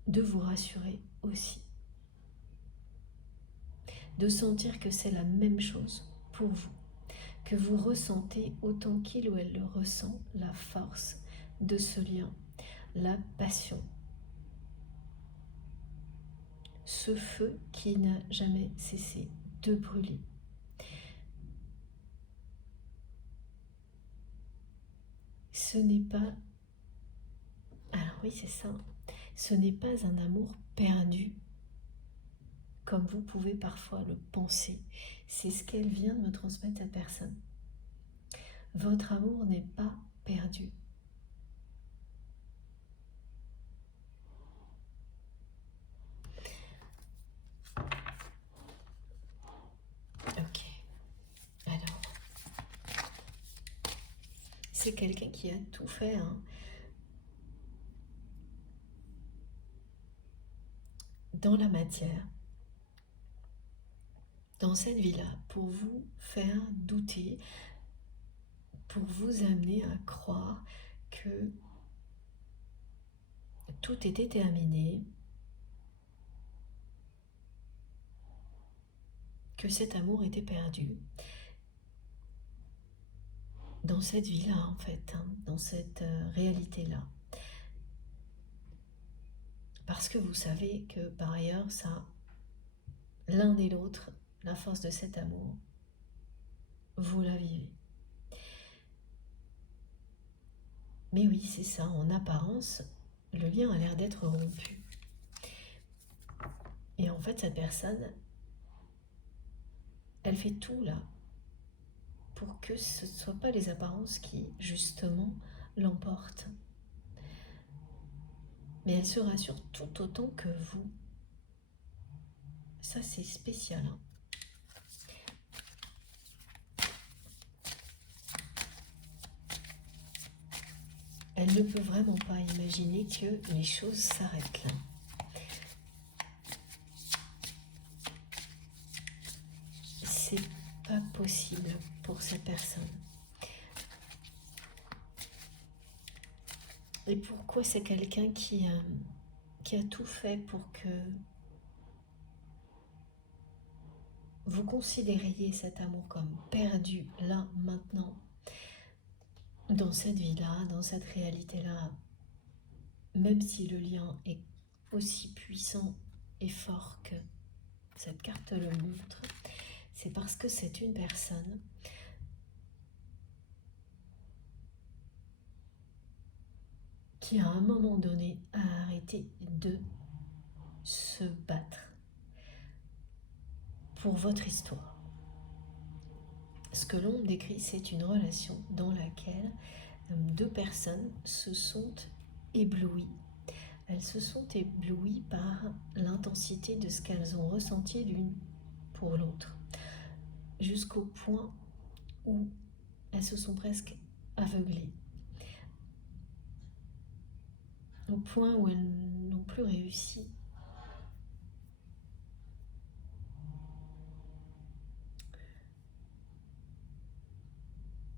de vous rassurer aussi, de sentir que c'est la même chose pour vous, que vous ressentez autant qu'il ou elle le ressent, la force de ce lien, la passion, ce feu qui n'a jamais cessé de brûler. Ce n'est pas... Alors oui, c'est ça. Ce n'est pas un amour perdu, comme vous pouvez parfois le penser. C'est ce qu'elle vient de me transmettre, cette personne. Votre amour n'est pas perdu. Ok. Alors, c'est quelqu'un qui a tout fait, dans la matière, dans cette vie-là, pour vous faire douter, pour vous amener à croire que tout était terminé, que cet amour était perdu. Dans cette vie-là, en fait, dans cette réalité-là. Parce que vous savez que par ailleurs, ça, l'un et l'autre, la force de cet amour, vous la vivez. Mais oui, c'est ça, en apparence, le lien a l'air d'être rompu. Et en fait, cette personne, elle fait tout là pour que ce ne soient pas les apparences qui, justement, l'emportent. Mais elle se rassure tout autant que vous. Ça, c'est spécial, hein. Elle ne peut vraiment pas imaginer que les choses s'arrêtent là. C'est pas possible pour cette personne. Et pourquoi c'est quelqu'un qui a tout fait pour que vous considériez cet amour comme perdu là, maintenant, dans cette vie-là, dans cette réalité-là, même si le lien est aussi puissant et fort que cette carte le montre, c'est parce que c'est une personne qui à un moment donné a arrêté de se battre pour votre histoire. Ce que l'on décrit, c'est une relation dans laquelle deux personnes se sont éblouies. Elles se sont éblouies par l'intensité de ce qu'elles ont ressenti l'une pour l'autre, jusqu'au point où elles se sont presque aveuglées, au point où elles n'ont plus réussi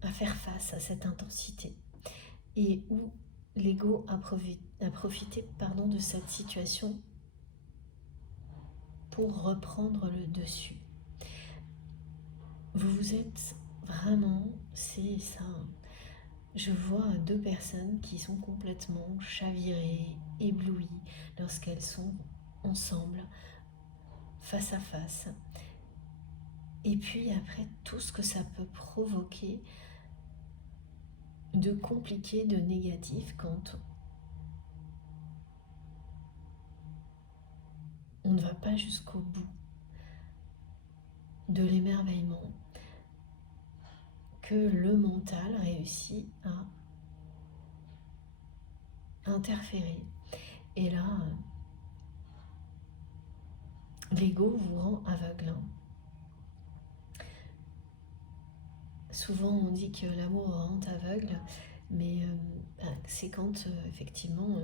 à faire face à cette intensité, et où l'ego a profité de cette situation pour reprendre le dessus. Vous vous êtes vraiment, c'est ça, je vois deux personnes qui sont complètement chavirées, éblouies, lorsqu'elles sont ensemble, face à face. Et puis après, tout ce que ça peut provoquer de compliqué, de négatif, quand on ne va pas jusqu'au bout de l'émerveillement que le mental réussit à interférer. Et là, l'ego vous rend aveugle. Souvent on dit que l'amour rend aveugle, mais c'est quand effectivement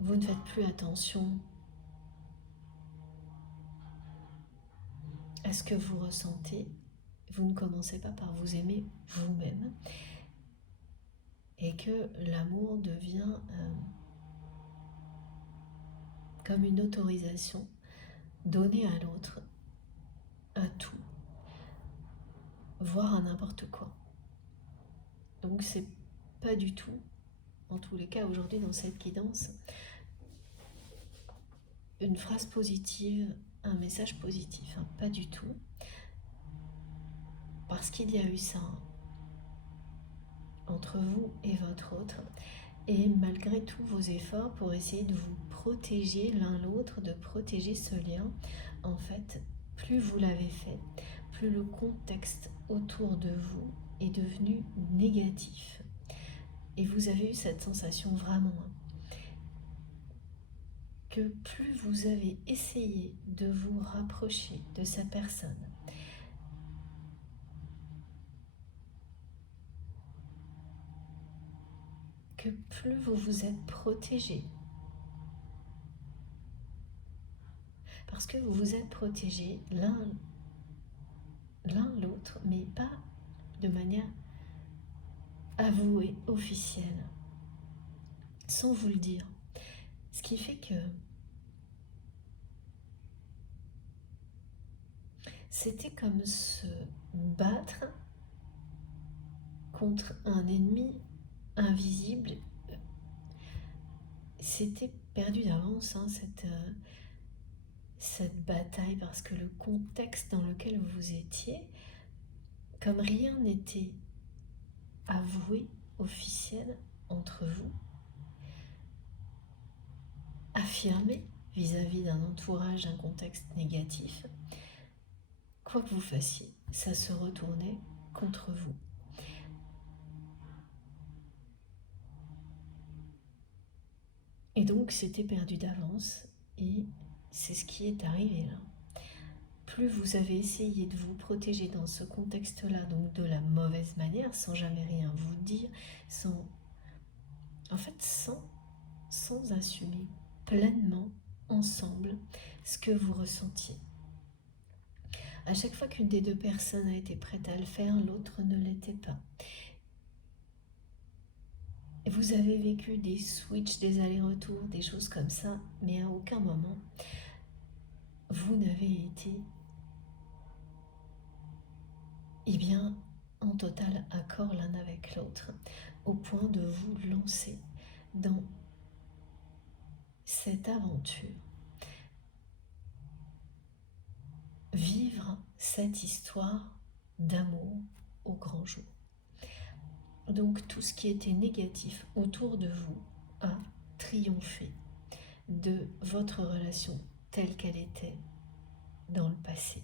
vous ne faites plus attention à ce que vous ressentez, vous ne commencez pas par vous aimer vous-même, et que l'amour devient comme une autorisation donnée à l'autre, à tout, voire à n'importe quoi. Donc c'est pas du tout, en tous les cas aujourd'hui dans cette guidance, une phrase positive, un message positif, hein, pas du tout, parce qu'il y a eu ça entre vous et votre autre, et malgré tous vos efforts pour essayer de vous protéger l'un l'autre, de protéger ce lien, en fait, plus vous l'avez fait, plus le contexte autour de vous est devenu négatif. Et vous avez eu cette sensation vraiment, que plus vous avez essayé de vous rapprocher de cette personne, que plus vous vous êtes protégé, parce que vous vous êtes protégé l'un l'autre, mais pas de manière avouée, officielle, sans vous le dire. Ce qui fait que c'était comme se battre contre un ennemi invisible. C'était perdu d'avance, hein, cette bataille, parce que le contexte dans lequel vous étiez, comme rien n'était avoué, officiel entre vous, affirmé vis-à-vis d'un entourage, d'un contexte négatif, quoi que vous fassiez, ça se retournait contre vous. Et donc c'était perdu d'avance, et c'est ce qui est arrivé là. Plus vous avez essayé de vous protéger dans ce contexte-là, donc de la mauvaise manière, sans jamais rien vous dire, sans assumer pleinement ensemble ce que vous ressentiez. À chaque fois qu'une des deux personnes a été prête à le faire, l'autre ne l'était pas. Et vous avez vécu des switches, des allers-retours, des choses comme ça, mais à aucun moment vous n'avez été en total accord l'un avec l'autre, au point de vous lancer dans cette aventure. Vivre cette histoire d'amour au grand jour. Donc tout ce qui était négatif autour de vous a triomphé de votre relation telle qu'elle était dans le passé.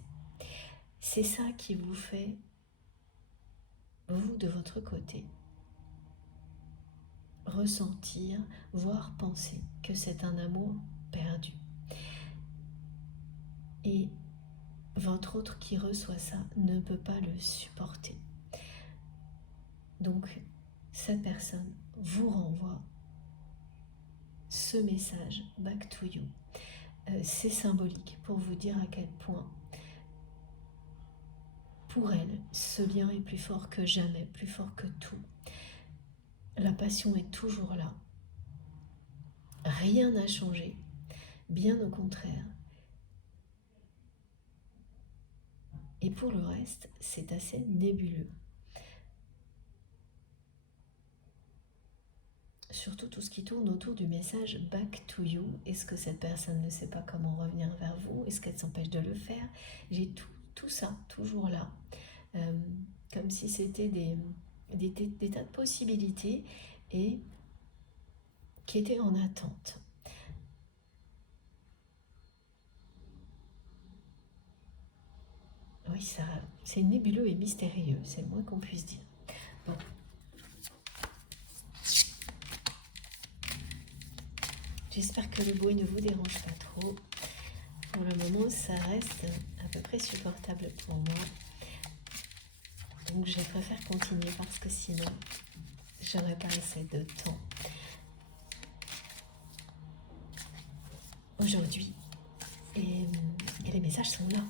C'est ça qui vous fait, vous de votre côté, ressentir, voire penser que c'est un amour perdu. Et votre autre qui reçoit ça ne peut pas le supporter. Donc, cette personne vous renvoie ce message back to you. C'est symbolique pour vous dire à quel point, pour elle, ce lien est plus fort que jamais, plus fort que tout. La passion est toujours là. Rien n'a changé, bien au contraire. Et pour le reste, c'est assez nébuleux. Surtout tout ce qui tourne autour du message back to you. Est-ce que cette personne ne sait pas comment revenir vers vous? Est-ce qu'elle s'empêche de le faire? J'ai tout ça toujours là, comme si c'était des tas de possibilités et qui étaient en attente. Oui, ça, c'est nébuleux et mystérieux, c'est le moins qu'on puisse dire. Bon. J'espère que le bruit ne vous dérange pas trop. Pour le moment, ça reste à peu près supportable pour moi. Donc je préfère continuer parce que sinon, j'aurais pas assez de temps aujourd'hui. Et les messages sont là.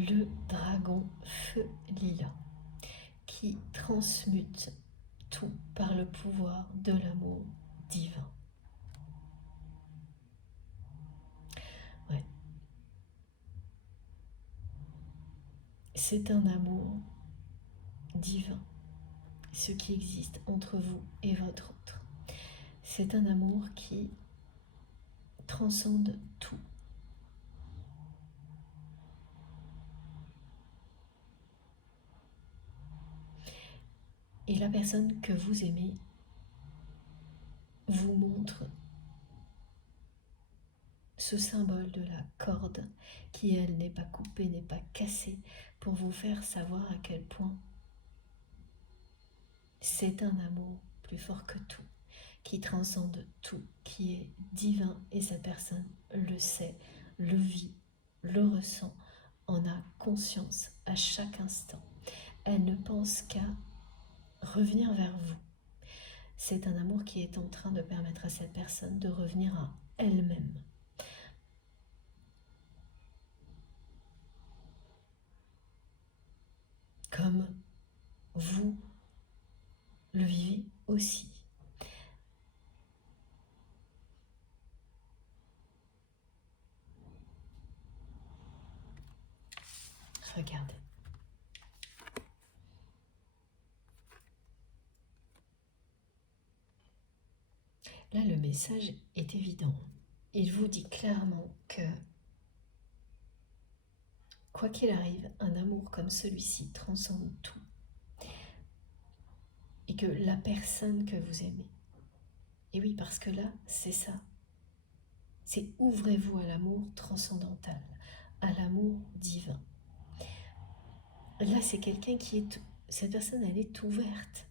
Le dragon feu lilas qui transmute tout par le pouvoir de l'amour divin. Ouais. C'est un amour divin, ce qui existe entre vous et votre autre. C'est un amour qui transcende tout. Et la personne que vous aimez vous montre ce symbole de la corde qui, elle, n'est pas coupée, n'est pas cassée, pour vous faire savoir à quel point c'est un amour plus fort que tout, qui transcende tout, qui est divin, et cette personne le sait, le vit, le ressent, en a conscience à chaque instant. Elle ne pense qu'à revenir vers vous. C'est un amour qui est en train de permettre à cette personne de revenir à elle-même. Comme vous le vivez aussi. Regardez. Là, le message est évident. Il vous dit clairement que Quoi qu'il arrive, un amour comme celui-ci transcende tout. Et que la personne que vous aimez, et oui, parce que là, c'est ça, c'est ouvrez-vous à l'amour transcendantal, à l'amour divin. Là, c'est quelqu'un qui est, cette personne, elle est ouverte.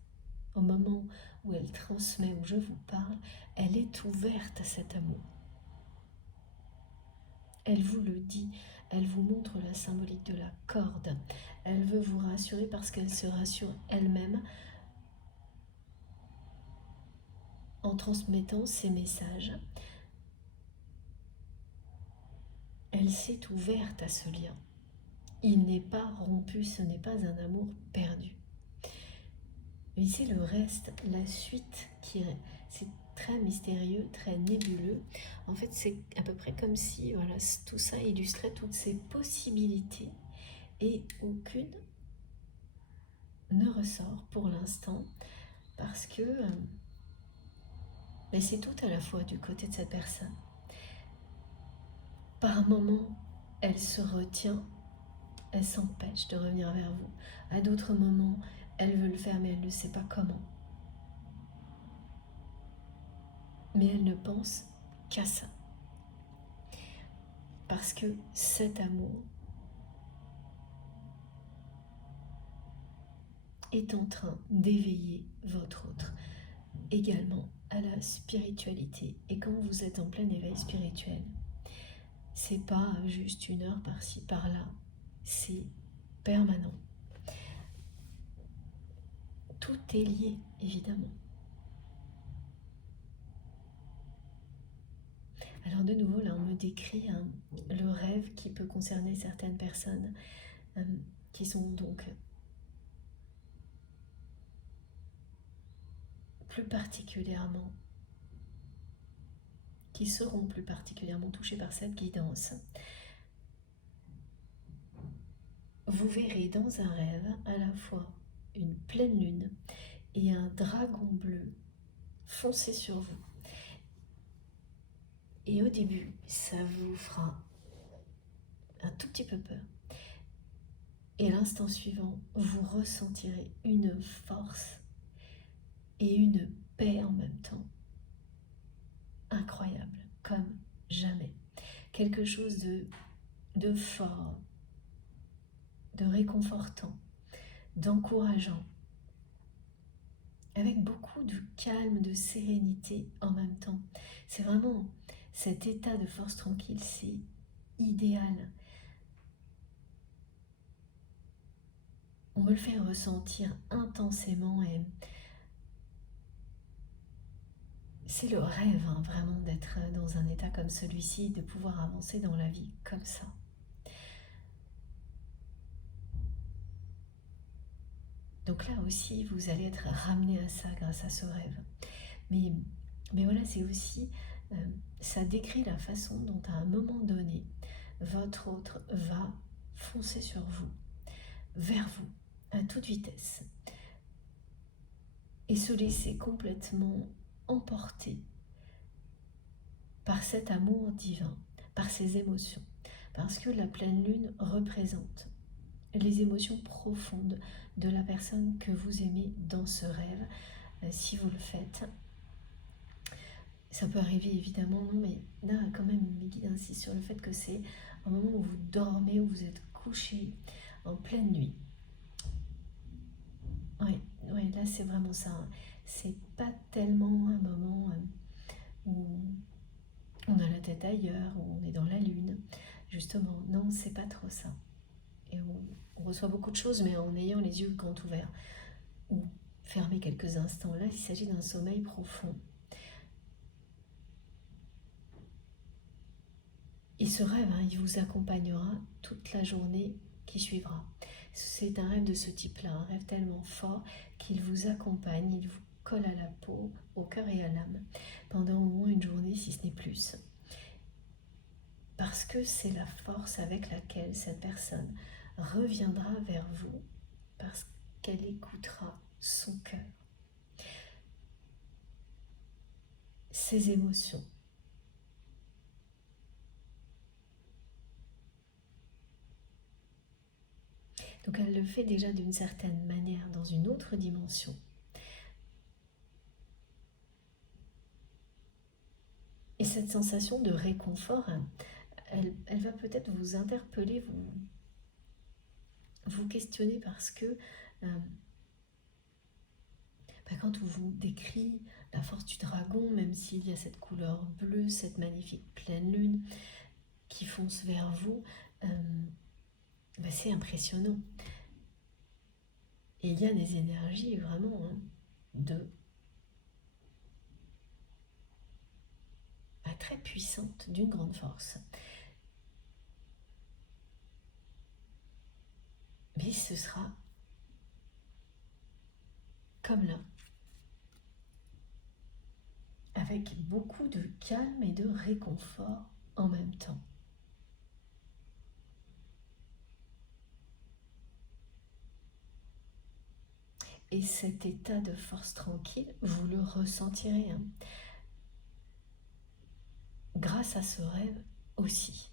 Au moment où elle transmet, où je vous parle, elle est ouverte à cet amour. Elle vous le dit, elle vous montre la symbolique de la corde. Elle veut vous rassurer parce qu'elle se rassure elle-même en transmettant ces messages. Elle s'est ouverte à ce lien. Il n'est pas rompu, ce n'est pas un amour perdu. Mais ici, le reste, la suite, c'est très mystérieux, très nébuleux. En fait, c'est à peu près comme si voilà, tout ça illustrait toutes ces possibilités et aucune ne ressort pour l'instant parce que c'est tout à la fois du côté de cette personne. Par un moment, elle se retient, elle s'empêche de revenir vers vous. À d'autres moments, elle veut le faire mais elle ne sait pas comment. Mais elle ne pense qu'à ça. Parce que cet amour est en train d'éveiller votre autre également à la spiritualité. Et quand vous êtes en plein éveil spirituel, c'est pas juste une heure par-ci, par-là, c'est permanent. Tout est lié, évidemment. Alors de nouveau, là, on me décrit le rêve qui peut concerner certaines personnes qui sont donc plus particulièrement, qui seront plus particulièrement touchés par cette guidance. Vous verrez dans un rêve à la fois une pleine lune et un dragon bleu foncer sur vous. Et au début, ça vous fera un tout petit peu peur. Et l'instant suivant, vous ressentirez une force et une paix en même temps. Incroyable, comme jamais. Quelque chose de fort, de réconfortant, d'encourageant, avec beaucoup de calme, de sérénité en même temps. C'est vraiment cet état de force tranquille, c'est idéal. On me le fait ressentir intensément et c'est le rêve vraiment d'être dans un état comme celui-ci, de pouvoir avancer dans la vie comme ça. Donc là aussi, vous allez être ramené à ça grâce à ce rêve. Mais voilà, c'est aussi, ça décrit la façon dont à un moment donné, votre autre va foncer sur vous, vers vous, à toute vitesse, et se laisser complètement emporter par cet amour divin, par ces émotions. Parce que la pleine lune représente les émotions profondes de la personne que vous aimez dans ce rêve, si vous le faites. Ça peut arriver évidemment, non, mais là quand même mes guides insistent sur le fait que c'est un moment où vous dormez, où vous êtes couché en pleine nuit. Oui, là c'est vraiment ça. C'est pas tellement un moment où on a la tête ailleurs, où on est dans la lune. Justement, non, c'est pas trop ça. Et on reçoit beaucoup de choses, mais en ayant les yeux grands ouverts. Ou fermés quelques instants. Là, il s'agit d'un sommeil profond. Et ce rêve, il vous accompagnera toute la journée qui suivra. C'est un rêve de ce type-là, un rêve tellement fort qu'il vous accompagne, il vous colle à la peau, au cœur et à l'âme, pendant au moins une journée, si ce n'est plus. Parce que c'est la force avec laquelle cette personne reviendra vers vous, parce qu'elle écoutera son cœur, ses émotions. Donc elle le fait déjà d'une certaine manière dans une autre dimension. Et cette sensation de réconfort, elle va peut-être vous interpeller, vous questionner parce que quand on vous décrit la force du dragon, même s'il y a cette couleur bleue, cette magnifique pleine lune qui fonce vers vous, c'est impressionnant. Et il y a des énergies vraiment très puissantes, d'une grande force. Mais ce sera comme là, avec beaucoup de calme et de réconfort en même temps. Et cet état de force tranquille, vous le ressentirez grâce à ce rêve aussi.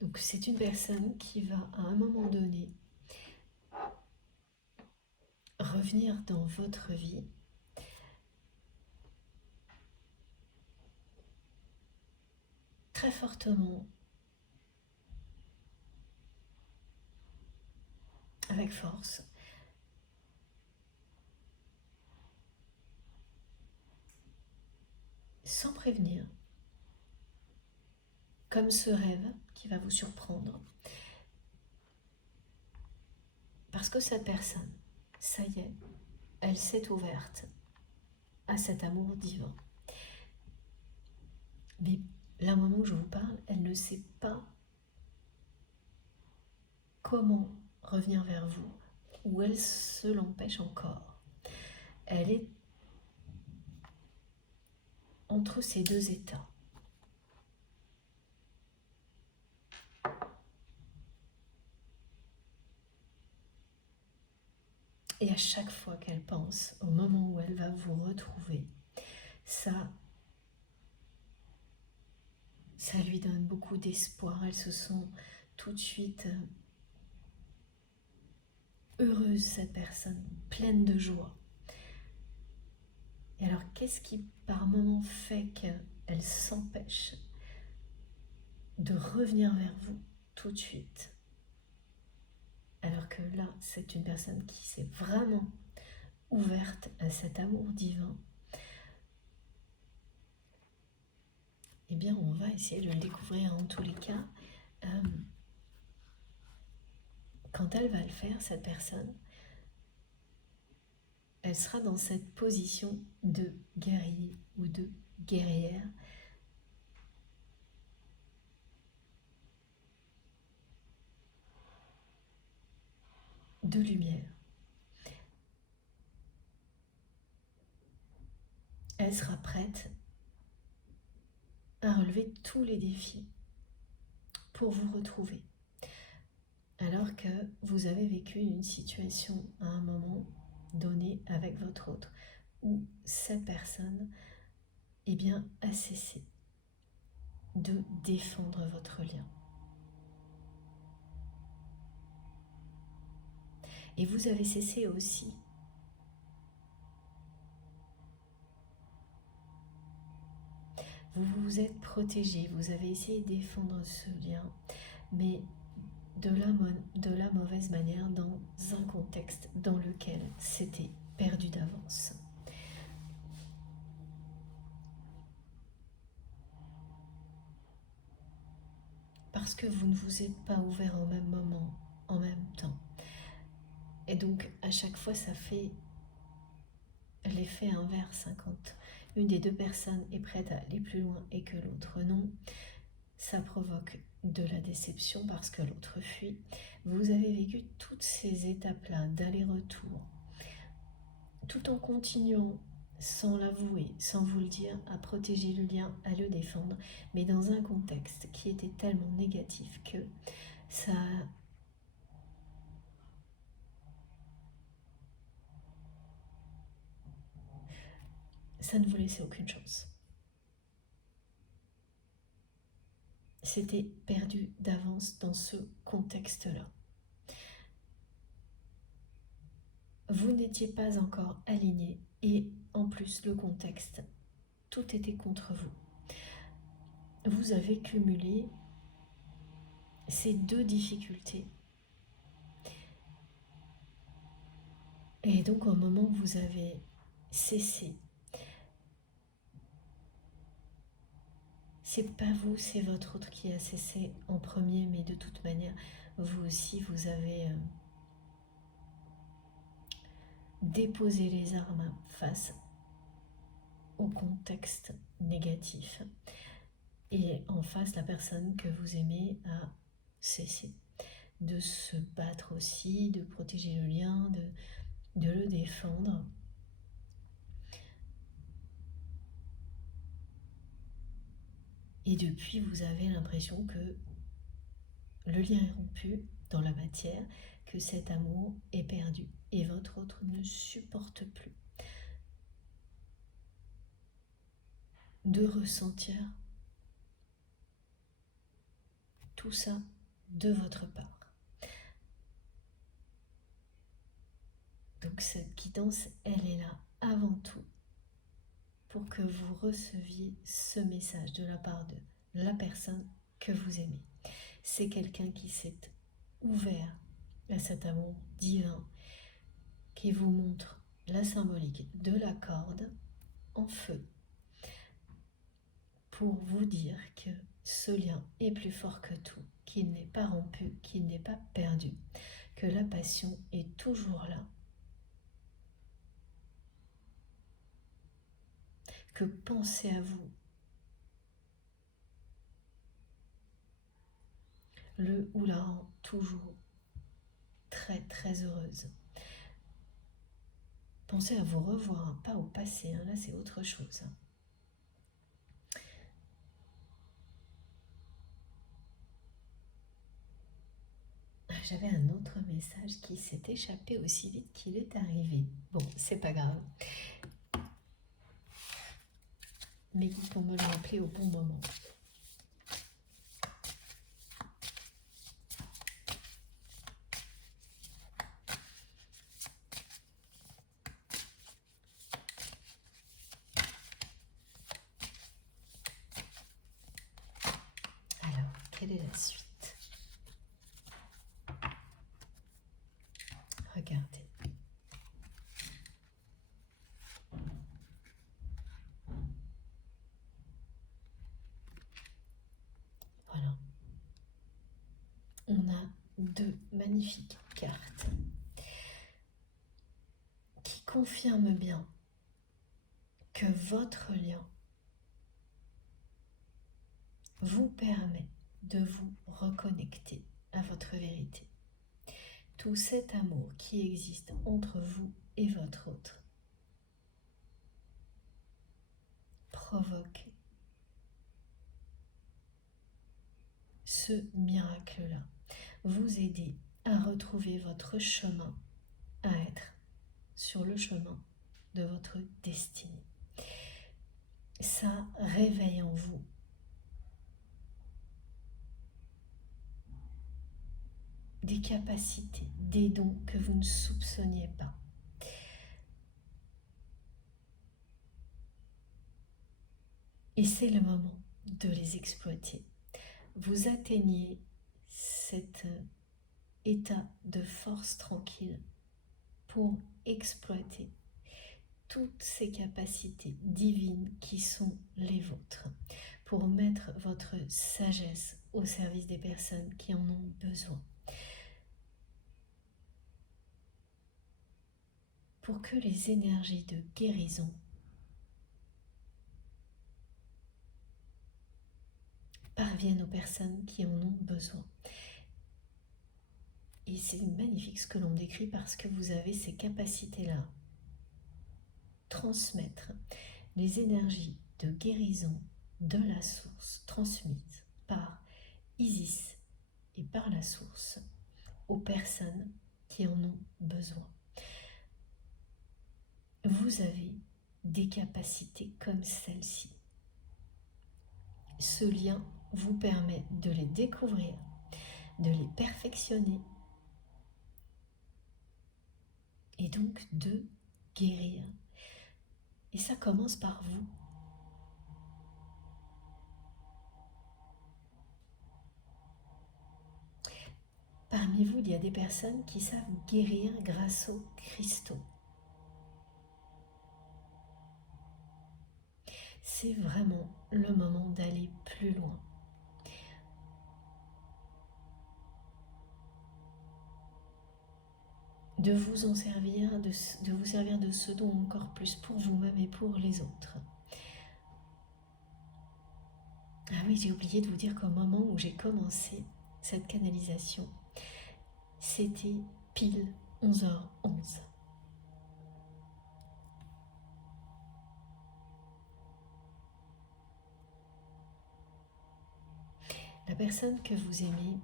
Donc c'est une personne qui va à un moment donné revenir dans votre vie très fortement, avec force, sans prévenir, comme ce rêve qui va vous surprendre. Parce que cette personne, ça y est, elle s'est ouverte à cet amour divin. Mais là, au moment où je vous parle, elle ne sait pas comment revenir vers vous, ou elle se l'empêche encore. Elle est entre ces deux états. Et à chaque fois qu'elle pense au moment où elle va vous retrouver, ça lui donne beaucoup d'espoir. Elle se sent tout de suite heureuse, cette personne, pleine de joie. Et alors, qu'est-ce qui par moment fait qu'elle s'empêche de revenir vers vous tout de suite? Alors que là, c'est une personne qui s'est vraiment ouverte à cet amour divin. Eh bien, on va essayer de le découvrir en tous les cas. Quand elle va le faire, cette personne, elle sera dans cette position de guerrier ou de guerrière. De lumière. Elle sera prête à relever tous les défis pour vous retrouver. Alors que vous avez vécu une situation à un moment donné avec votre autre, où cette personne a cessé de défendre votre lien. Et vous avez cessé aussi vous vous êtes protégé, vous avez essayé de défendre ce lien, mais de la mauvaise manière, dans un contexte dans lequel c'était perdu d'avance. Parce que vous ne vous êtes pas ouvert au même moment, en même temps. Et donc, à chaque fois, ça fait l'effet inverse. Quand une des deux personnes est prête à aller plus loin et que l'autre non, ça provoque de la déception parce que l'autre fuit. Vous avez vécu toutes ces étapes-là d'aller-retour, tout en continuant, sans l'avouer, sans vous le dire, à protéger le lien, à le défendre, mais dans un contexte qui était tellement négatif que ça ça ne vous laissait aucune chance. C'était perdu d'avance dans ce contexte-là. Vous n'étiez pas encore aligné et en plus le contexte, tout était contre vous. Vous avez cumulé ces deux difficultés. Et donc au moment où vous avez cessé, c'est pas vous, c'est votre autre qui a cessé en premier, mais de toute manière, vous aussi, vous avez déposé les armes face au contexte négatif. Et en face, la personne que vous aimez a cessé de se battre aussi, de protéger le lien, de le défendre. Et depuis, vous avez l'impression que le lien est rompu dans la matière, que cet amour est perdu et votre autre ne supporte plus de ressentir tout ça de votre part. Donc cette guidance, elle est là avant tout pour que vous receviez ce message de la part de la personne que vous aimez. C'est quelqu'un qui s'est ouvert à cet amour divin, qui vous montre la symbolique de la corde en feu pour vous dire que ce lien est plus fort que tout, qu'il n'est pas rompu, qu'il n'est pas perdu, que la passion est toujours là, que penser à vous le ou la rend toujours très très heureuse. Pensez à vous revoir, pas au passé, là c'est autre chose. J'avais un autre message qui s'est échappé aussi vite qu'il est arrivé. Bon, c'est pas grave. Mais pour me le rappeler au bon moment. Alors, quelle est la suite? Regardez. Voilà. On a deux magnifiques cartes qui confirment bien que votre lien vous permet de vous reconnecter à votre vérité. Tout cet amour qui existe entre vous et votre autre provoque ce miracle-là, vous aider à retrouver votre chemin, à être sur le chemin de votre destinée. Ça réveille en vous des capacités, des dons que vous ne soupçonniez pas. Et c'est le moment de les exploiter. Vous atteignez cet état de force tranquille pour exploiter toutes ces capacités divines qui sont les vôtres, pour mettre votre sagesse au service des personnes qui en ont besoin, pour que les énergies de guérison parviennent aux personnes qui en ont besoin. Et c'est magnifique ce que l'on décrit parce que vous avez ces capacités-là. Transmettre les énergies de guérison de la source transmises par Isis et par la source aux personnes qui en ont besoin. Vous avez des capacités comme celle-ci. Ce lien vous permet de les découvrir, de les perfectionner et donc de guérir. Et ça commence par vous. Parmi vous, il y a des personnes qui savent guérir grâce aux cristaux. C'est vraiment le moment d'aller plus loin. De vous en servir, de vous servir de ce don encore plus pour vous-même et pour les autres. Ah oui, j'ai oublié de vous dire qu'au moment où j'ai commencé cette canalisation, c'était pile 11h11. La personne que vous aimez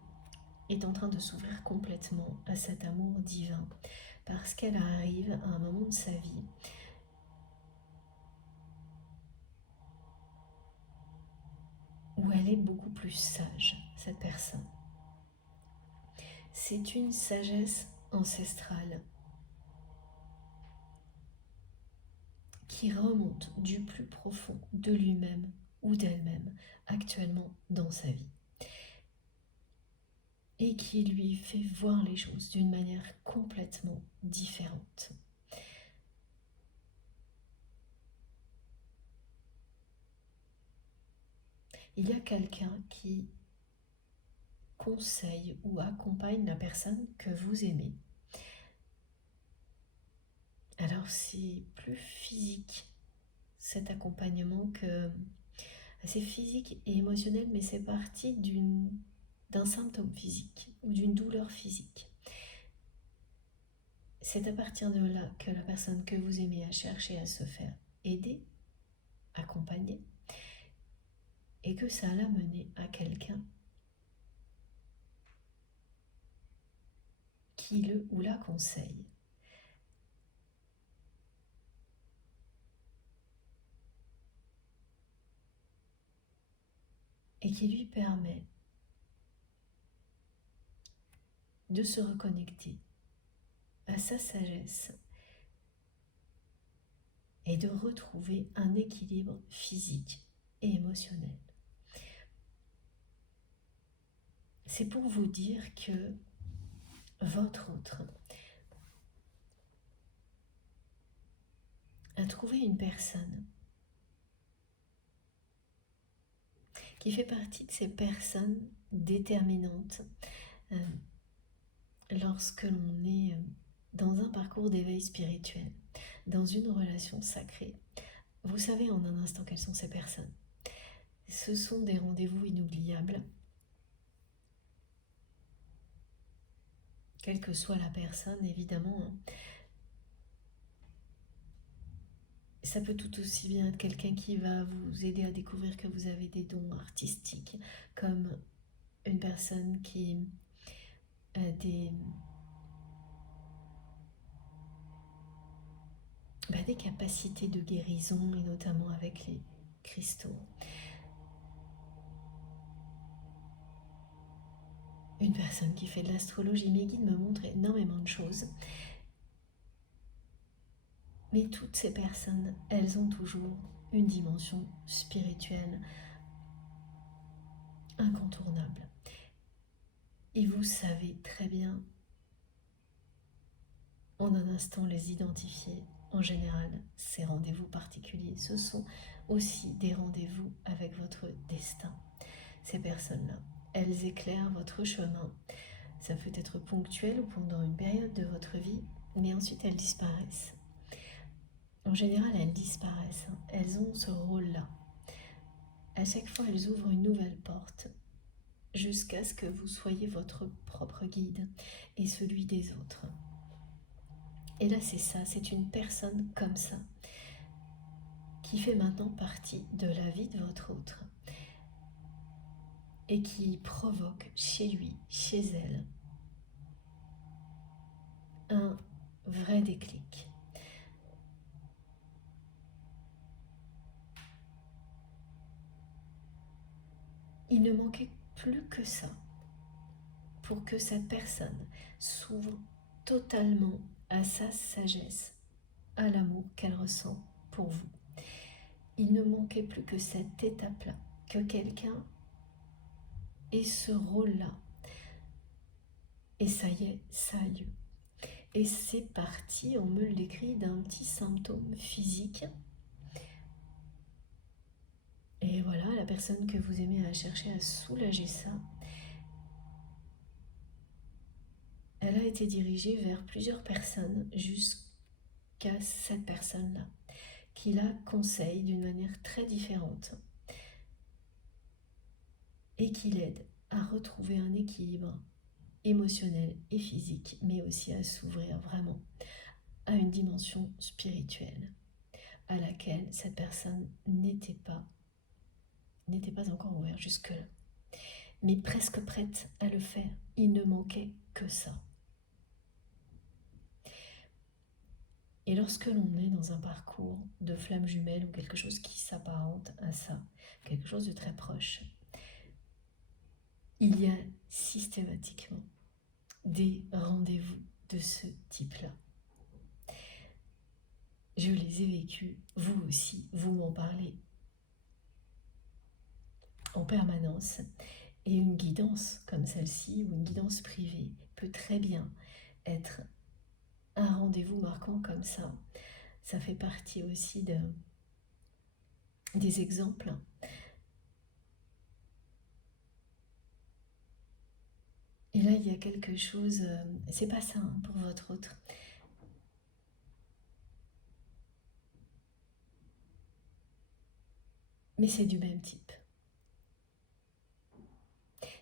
est en train de s'ouvrir complètement à cet amour divin parce qu'elle arrive à un moment de sa vie où elle est beaucoup plus sage, cette personne. C'est une sagesse ancestrale qui remonte du plus profond de lui-même ou d'elle-même actuellement dans sa vie et qui lui fait voir les choses d'une manière complètement différente. Il y a quelqu'un qui conseille ou accompagne la personne que vous aimez. Alors c'est plus physique cet accompagnement que c'est physique et émotionnel, mais c'est parti d'un symptôme physique ou d'une douleur physique. C'est à partir de là que la personne que vous aimez a cherché à se faire aider, accompagner, et que ça l'a mené à quelqu'un qui le ou la conseille. Et qui lui permet de se reconnecter à sa sagesse et de retrouver un équilibre physique et émotionnel. C'est pour vous dire que votre autre a trouvé une personne qui fait partie de ces personnes déterminantes lorsque l'on est dans un parcours d'éveil spirituel, dans une relation sacrée. Vous savez en un instant quelles sont ces personnes. Ce sont des rendez-vous inoubliables. Quelle que soit la personne, évidemment. Ça peut tout aussi bien être quelqu'un qui va vous aider à découvrir que vous avez des dons artistiques, comme une personne qui a des capacités de guérison, et notamment avec les cristaux. Une personne qui fait de l'astrologie. Mes guides me montrent énormément de choses. Mais toutes ces personnes, elles ont toujours une dimension spirituelle incontournable. Et vous savez très bien, en un instant, les identifier. En général, ces rendez-vous particuliers, ce sont aussi des rendez-vous avec votre destin. Ces personnes-là, elles éclairent votre chemin. Ça peut être ponctuel ou pendant une période de votre vie, mais ensuite elles disparaissent. En général, elles disparaissent. Elles ont ce rôle-là. À chaque fois, elles ouvrent une nouvelle porte jusqu'à ce que vous soyez votre propre guide et celui des autres. Et là, c'est ça, c'est une personne comme ça qui fait maintenant partie de la vie de votre autre et qui provoque chez lui, chez elle, un vrai déclic. Il ne manquait plus que ça pour que cette personne s'ouvre totalement à sa sagesse, à l'amour qu'elle ressent pour vous. Il ne manquait plus que cette étape-là, que quelqu'un ait ce rôle-là. Et ça y est, ça a lieu. Et c'est parti, on me le décrit d'un petit symptôme physique. Et voilà, la personne que vous aimez a cherché à soulager ça. Elle a été dirigée vers plusieurs personnes jusqu'à cette personne-là, qui la conseille d'une manière très différente et qui l'aide à retrouver un équilibre émotionnel et physique, mais aussi à s'ouvrir vraiment à une dimension spirituelle à laquelle cette personne n'était pas encore ouverte jusque-là, mais presque prête à le faire. Il ne manquait que ça. Et lorsque l'on est dans un parcours de flamme jumelle ou quelque chose qui s'apparente à ça, quelque chose de très proche, il y a systématiquement des rendez-vous de ce type-là. Je les ai vécus, vous aussi, vous m'en parlez en permanence. Et une guidance comme celle-ci, ou une guidance privée, peut très bien être un rendez-vous marquant comme ça. Ça fait partie aussi des exemples. Et là, il y a quelque chose, c'est pas ça pour votre autre. Mais c'est du même type.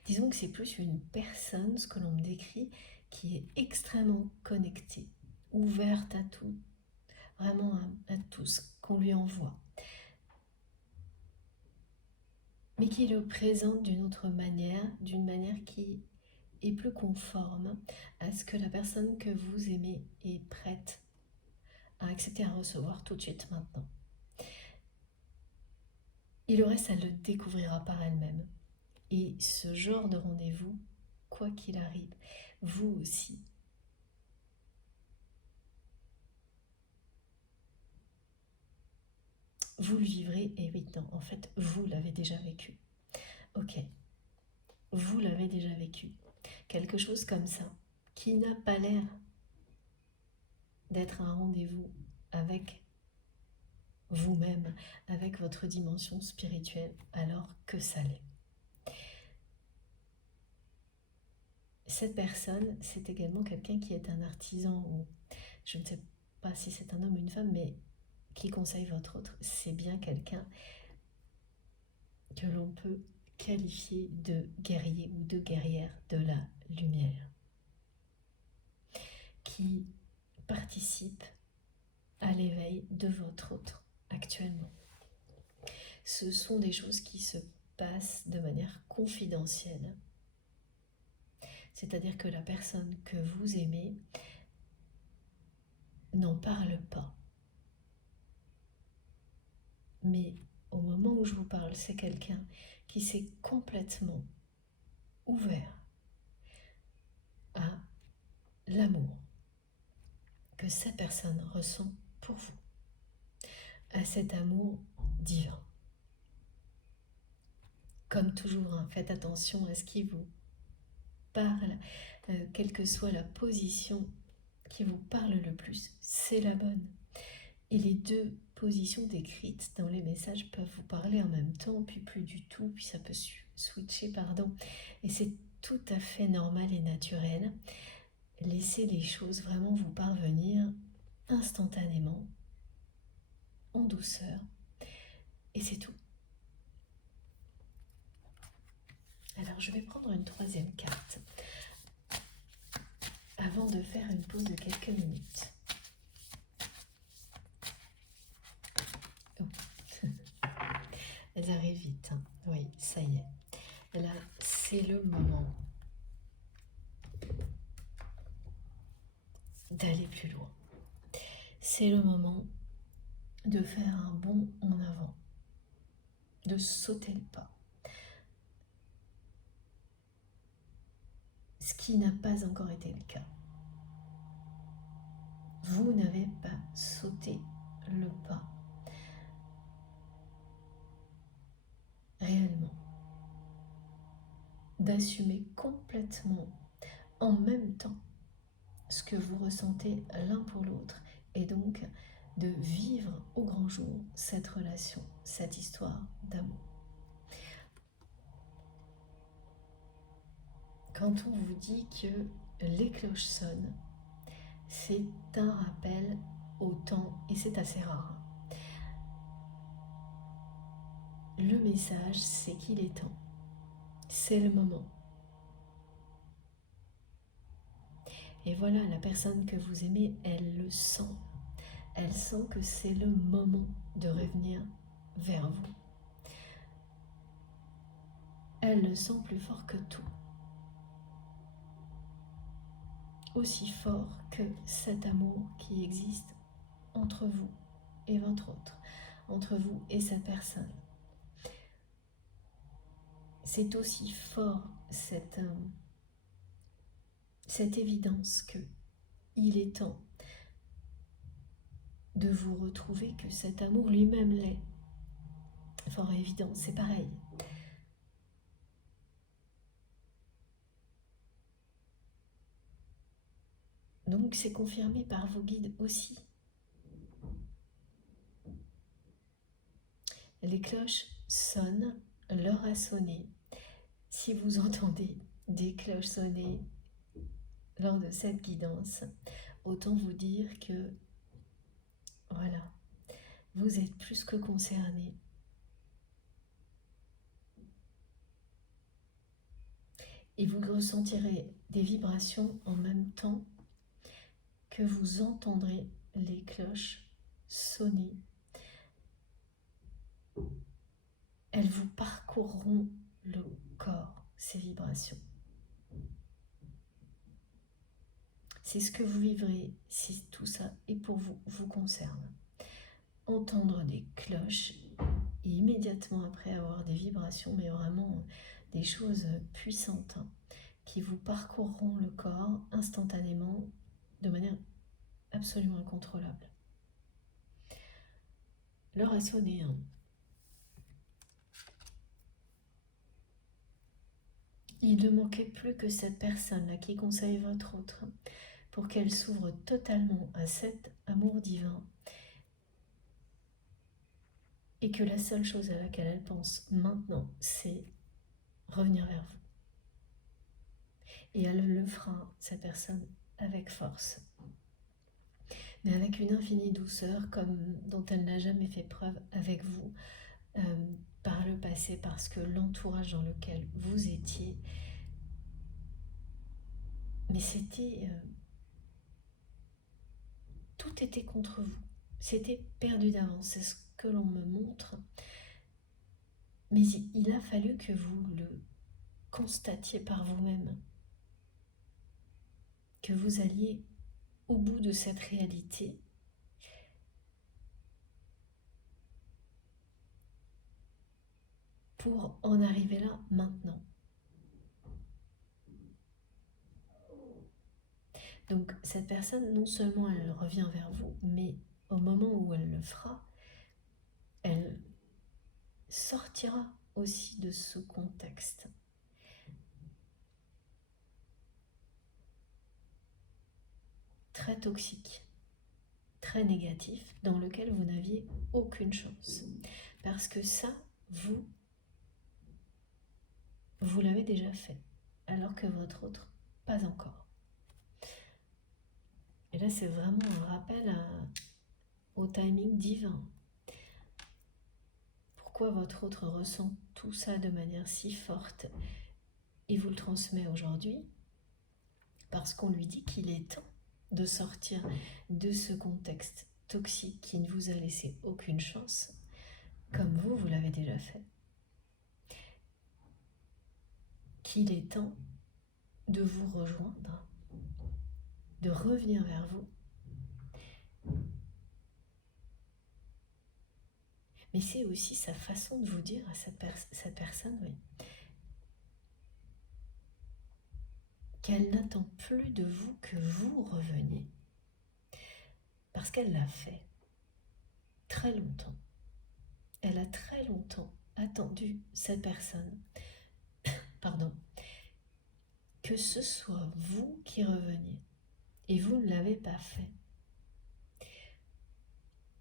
Disons que c'est plus une personne, ce que l'on me décrit, qui est extrêmement connectée, ouverte à tout, vraiment à tout ce qu'on lui envoie. Mais qui le présente d'une autre manière, d'une manière qui est plus conforme à ce que la personne que vous aimez est prête à accepter à recevoir tout de suite maintenant. Et le reste, elle le découvrira par elle-même. Et ce genre de rendez-vous, quoi qu'il arrive, vous aussi, vous le vivrez. Et oui, non, en fait, vous l'avez déjà vécu. Ok, vous l'avez déjà vécu. Quelque chose comme ça, qui n'a pas l'air d'être un rendez-vous avec vous-même, avec votre dimension spirituelle, alors que ça l'est. Cette personne, c'est également quelqu'un qui est un artisan, ou je ne sais pas si c'est un homme ou une femme, mais qui conseille votre autre. C'est bien quelqu'un que l'on peut qualifier de guerrier ou de guerrière de la lumière, qui participe à l'éveil de votre autre actuellement. Ce sont des choses qui se passent de manière confidentielle. C'est-à-dire que la personne que vous aimez n'en parle pas. Mais au moment où je vous parle, c'est quelqu'un qui s'est complètement ouvert à l'amour que cette personne ressent pour vous, à cet amour divin. Comme toujours, hein, faites attention à ce qui vous parle, quelle que soit la position qui vous parle le plus, c'est la bonne. Et les deux positions décrites dans les messages peuvent vous parler en même temps, puis plus du tout, puis ça peut switcher, pardon. Et c'est tout à fait normal et naturel. Laissez les choses vraiment vous parvenir instantanément, en douceur, et c'est tout. Alors je vais prendre une troisième carte avant de faire une pause de quelques minutes. Oh. Elles arrivent vite, hein. Oui, ça y est. Là, c'est le moment d'aller plus loin. C'est le moment de faire un bond en avant, de sauter le pas. ce qui n'a pas encore été le cas. Vous n'avez pas sauté le pas réellement d'assumer complètement en même temps ce que vous ressentez l'un pour l'autre et donc de vivre au grand jour cette relation, cette histoire d'amour. Quand on vous dit que les cloches sonnent, c'est un rappel au temps, et c'est assez rare. Le message, c'est qu'il est temps. C'est le moment. Et voilà, la personne que vous aimez, elle le sent. Elle sent que c'est le moment de revenir vers vous. Elle le sent plus fort que tout. Aussi fort que cet amour qui existe entre vous et votre autre, entre vous et cette personne. C'est aussi fort cette évidence que il est temps de vous retrouver, que cet amour lui-même l'est. Fort évident, c'est pareil. Donc c'est confirmé par vos guides aussi. Les cloches sonnent, l'heure a sonné. Si vous entendez des cloches sonner lors de cette guidance, autant vous dire que voilà, vous êtes plus que concernés. Et vous ressentirez des vibrations en même temps que vous entendrez les cloches sonner. Elles vous parcourront le corps, ces vibrations. C'est ce que vous vivrez si tout ça et pour vous vous concerne. Entendre des cloches et immédiatement après avoir des vibrations, mais vraiment des choses puissantes qui vous parcourront le corps instantanément de manière absolument incontrôlable. L'heure a sonné. Il ne manquait plus que cette personne-là qui conseille votre autre pour qu'elle s'ouvre totalement à cet amour divin et que la seule chose à laquelle elle pense maintenant, c'est revenir vers vous. Et elle le fera, cette personne, avec force, mais avec une infinie douceur comme dont elle n'a jamais fait preuve avec vous par le passé, parce que l'entourage dans lequel vous étiez, mais c'était... tout était contre vous. C'était perdu d'avance, c'est ce que l'on me montre. Mais il a fallu que vous le constatiez par vous-même, que vous alliez au bout de cette réalité pour en arriver là maintenant. Donc cette personne, non seulement elle revient vers vous, mais au moment où elle le fera, elle sortira aussi de ce contexte. Très toxique, très négatif, dans lequel vous n'aviez aucune chance. Parce que ça, vous l'avez déjà fait, alors que votre autre, pas encore. Et là, c'est vraiment un rappel au timing divin. Pourquoi votre autre ressent tout ça de manière si forte et vous le transmet aujourd'hui? Parce qu'on lui dit qu'il est temps de sortir de ce contexte toxique qui ne vous a laissé aucune chance, comme vous l'avez déjà fait. Qu'il est temps de vous rejoindre, de revenir vers vous. Mais c'est aussi sa façon de vous dire à cette personne, oui, qu'elle n'attend plus de vous que vous reveniez. Parce qu'elle l'a fait très longtemps. Elle a très longtemps attendu cette personne, pardon, que ce soit vous qui reveniez. Et vous ne l'avez pas fait.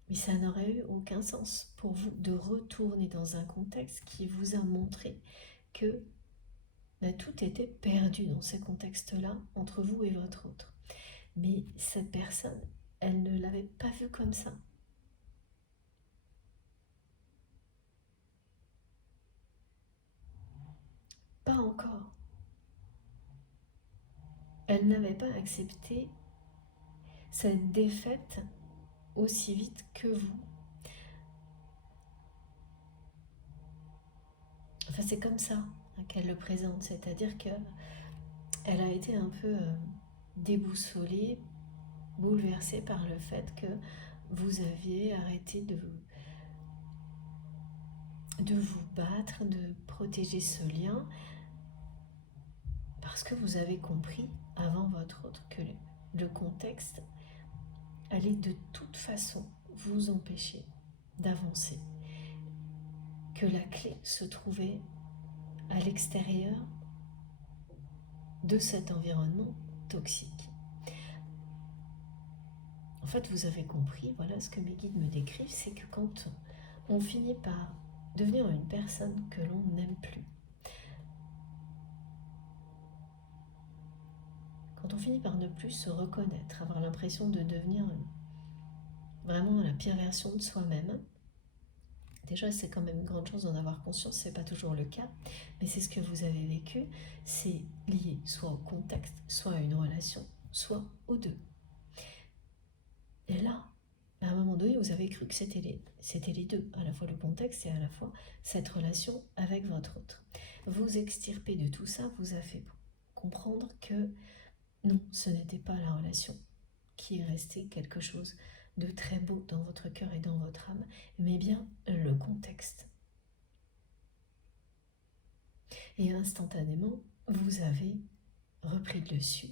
Mais ça n'aurait eu aucun sens pour vous de retourner dans un contexte qui vous a montré que tout était perdu dans ce contexte-là entre vous et votre autre. Mais cette personne, elle ne l'avait pas vu comme ça. Pas encore. Elle n'avait pas accepté cette défaite aussi vite que vous. Enfin, c'est comme ça qu'elle le présente, c'est-à-dire que elle a été un peu déboussolée, bouleversée par le fait que vous aviez arrêté de vous battre, de protéger ce lien, parce que vous avez compris avant votre autre que le contexte allait de toute façon vous empêcher d'avancer, que la clé se trouvait à l'extérieur de cet environnement toxique. En fait, vous avez compris, voilà ce que mes guides me décrivent, c'est que quand on finit par devenir une personne que l'on n'aime plus, quand on finit par ne plus se reconnaître, avoir l'impression de devenir vraiment la pire version de soi-même, déjà c'est quand même une grande chance d'en avoir conscience, c'est pas toujours le cas, mais c'est ce que vous avez vécu, c'est lié soit au contexte, soit à une relation, soit aux deux. Et là, à un moment donné, vous avez cru que c'était les deux, à la fois le contexte et à la fois cette relation avec votre autre. Vous extirper de tout ça vous a fait comprendre que non, ce n'était pas la relation qui est restée quelque chose de très beau dans votre cœur et dans votre âme, mais bien le contexte. Et instantanément, vous avez repris le dessus.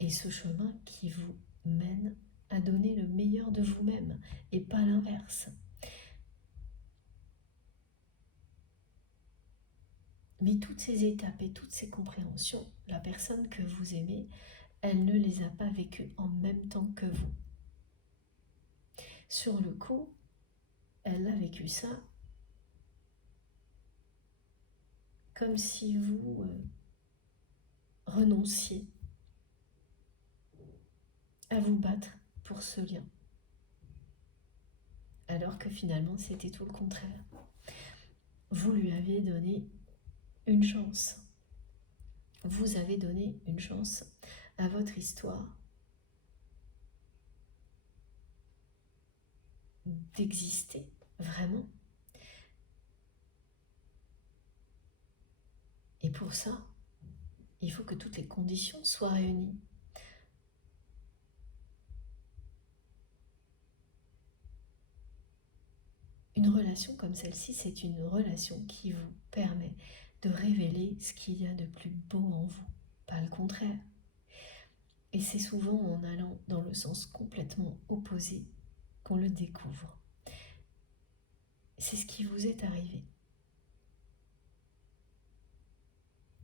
Et ce chemin qui vous mène à donner le meilleur de vous-même et pas l'inverse. Mais toutes ces étapes et toutes ces compréhensions, la personne que vous aimez, elle ne les a pas vécues en même temps que vous. Sur le coup, elle a vécu ça comme si vous renonciez à vous battre pour ce lien. Alors que finalement, c'était tout le contraire. Vous lui aviez donné une chance. Vous avez donné une chance à votre histoire d'exister vraiment. Et pour ça, il faut que toutes les conditions soient réunies. Une relation comme celle-ci, c'est une relation qui vous permet de révéler ce qu'il y a de plus beau en vous, pas le contraire. Et c'est souvent en allant dans le sens complètement opposé qu'on le découvre. C'est ce qui vous est arrivé.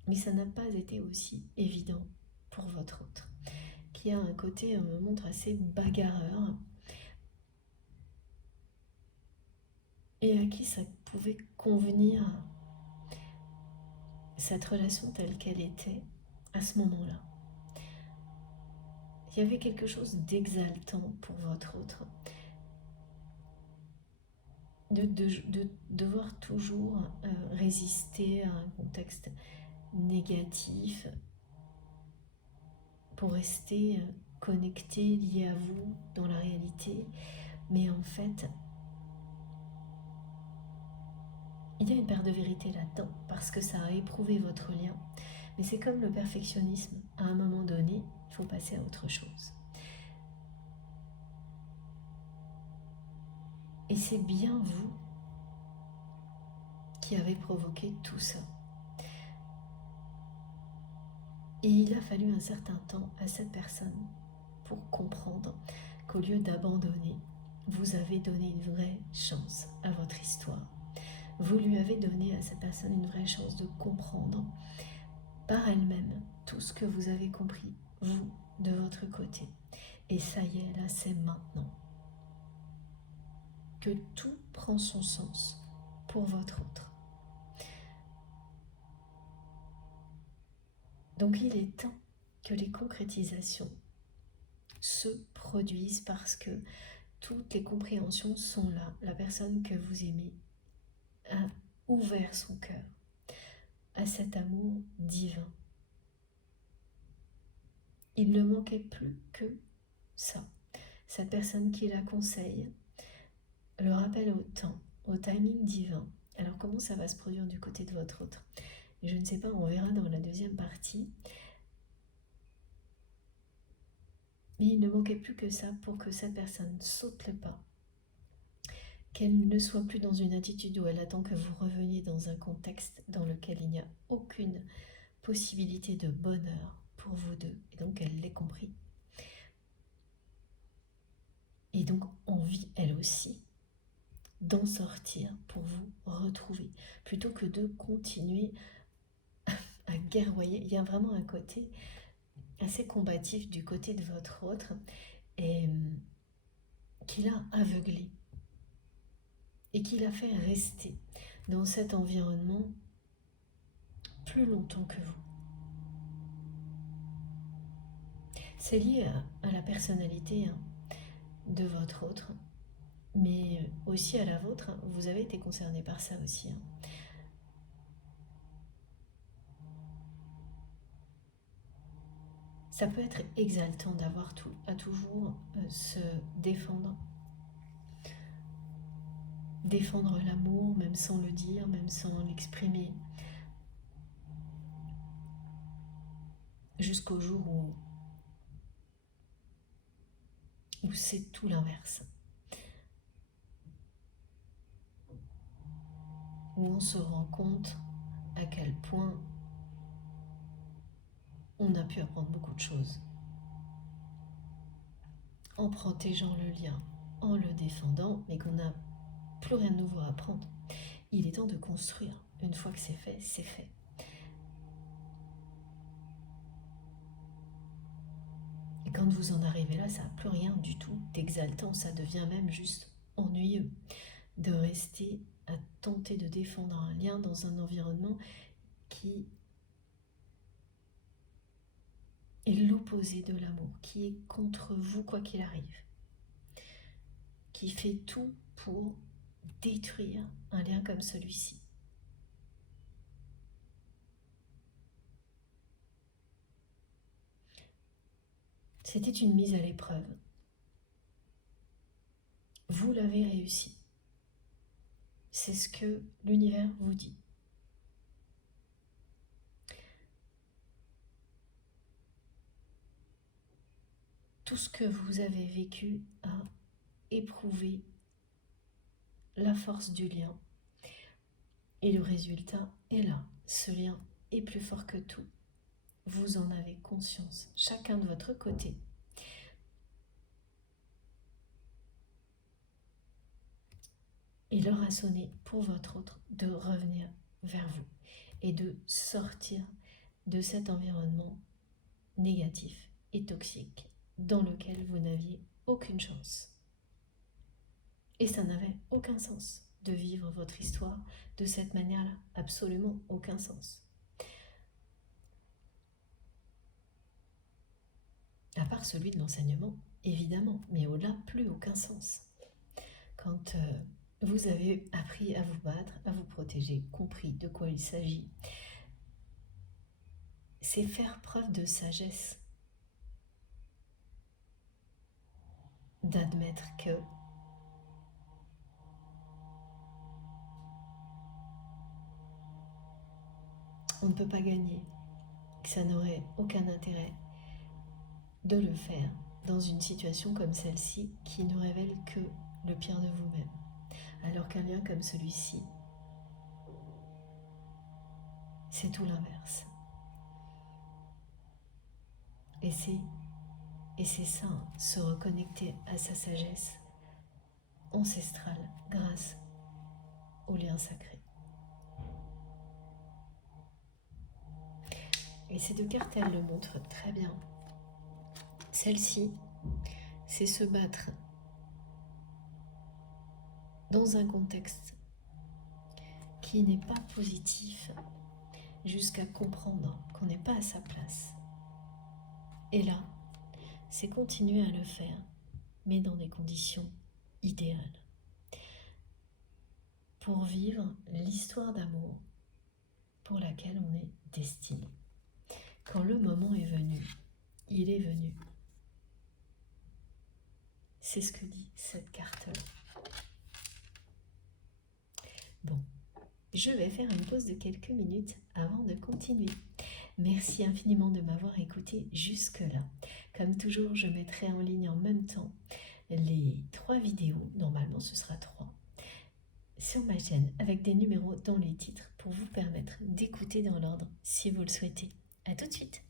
Mais ça n'a pas été aussi évident pour votre autre, qui a un côté, me montre, assez bagarreur, et à qui ça pouvait convenir, cette relation telle qu'elle était à ce moment-là. Il y avait quelque chose d'exaltant pour votre autre, de devoir toujours résister à un contexte négatif pour rester connecté, lié à vous dans la réalité. Mais en fait, il y a une part de vérité là-dedans, parce que ça a éprouvé votre lien. Mais c'est comme le perfectionnisme. À un moment donné, il faut passer à autre chose. Et c'est bien vous qui avez provoqué tout ça. Et il a fallu un certain temps à cette personne pour comprendre qu'au lieu d'abandonner, vous avez donné une vraie chance à votre histoire. Vous lui avez donné à cette personne une vraie chance de comprendre par elle-même tout ce que vous avez compris, vous, de votre côté. Et ça y est, là, c'est maintenant que tout prend son sens pour votre autre. Donc il est temps que les concrétisations se produisent parce que toutes les compréhensions sont là. La personne que vous aimez a ouvert son cœur à cet amour divin. Il ne manquait plus que ça. Cette personne qui la conseille le rappelle au temps, au timing divin. Alors comment ça va se produire du côté de votre autre? Je ne sais pas, on verra dans la deuxième partie. Mais il ne manquait plus que ça pour que cette personne saute le pas. Qu'elle ne soit plus dans une attitude où elle attend que vous reveniez dans un contexte dans lequel il n'y a aucune possibilité de bonheur pour vous deux. Et donc elle l'ait compris. Et donc envie elle aussi d'en sortir pour vous retrouver. Plutôt que de continuer à guerroyer. Il y a vraiment un côté assez combatif du côté de votre autre et qui l'a aveuglé et qui l'a fait rester dans cet environnement plus longtemps que vous. C'est lié à la personnalité de votre autre, mais aussi à la vôtre. Vous avez été concerné par ça aussi. Ça peut être exaltant d'avoir à toujours se défendre. Défendre l'amour, même sans le dire, même sans l'exprimer. Jusqu'au jour où c'est tout l'inverse. Où on se rend compte à quel point on a pu apprendre beaucoup de choses. En protégeant le lien, en le défendant, mais qu'on n'a plus rien de nouveau à apprendre. Il est temps de construire. Une fois que c'est fait, c'est fait. Et quand vous en arrivez là, ça n'a plus rien du tout d'exaltant, ça devient même juste ennuyeux de rester à tenter de défendre un lien dans un environnement qui est l'opposé de l'amour, qui est contre vous quoi qu'il arrive, qui fait tout pour détruire un lien comme celui-ci. C'était une mise à l'épreuve. Vous l'avez réussi. C'est ce que l'univers vous dit. Tout ce que vous avez vécu a éprouvé la force du lien. Et le résultat est là. Ce lien est plus fort que tout. Vous en avez conscience, chacun de votre côté. Et l'heure a sonné pour votre autre de revenir vers vous et de sortir de cet environnement négatif et toxique dans lequel vous n'aviez aucune chance. Et ça n'avait aucun sens de vivre votre histoire de cette manière-là, absolument aucun sens. À part celui de l'enseignement, évidemment, mais au-delà, plus aucun sens. Quand vous avez appris à vous battre, à vous protéger, compris de quoi il s'agit, c'est faire preuve de sagesse, d'admettre que on ne peut pas gagner, que ça n'aurait aucun intérêt de le faire dans une situation comme celle-ci qui ne révèle que le pire de vous-même. Alors qu'un lien comme celui-ci, c'est tout l'inverse. Et c'est ça, hein, se reconnecter à sa sagesse ancestrale grâce au lien sacré. Et ces deux cartes, elles le montrent très bien. Celle-ci, c'est se battre dans un contexte qui n'est pas positif jusqu'à comprendre qu'on n'est pas à sa place. Et là, c'est continuer à le faire, mais dans des conditions idéales, pour vivre l'histoire d'amour pour laquelle on est destiné. Quand le moment est venu, il est venu. C'est ce que dit cette carte-là. Bon, je vais faire une pause de quelques minutes avant de continuer. Merci infiniment de m'avoir écouté jusque-là. Comme toujours, je mettrai en ligne en même temps les 3 vidéos, normalement ce sera 3, sur ma chaîne avec des numéros dans les titres pour vous permettre d'écouter dans l'ordre si vous le souhaitez. A tout de suite!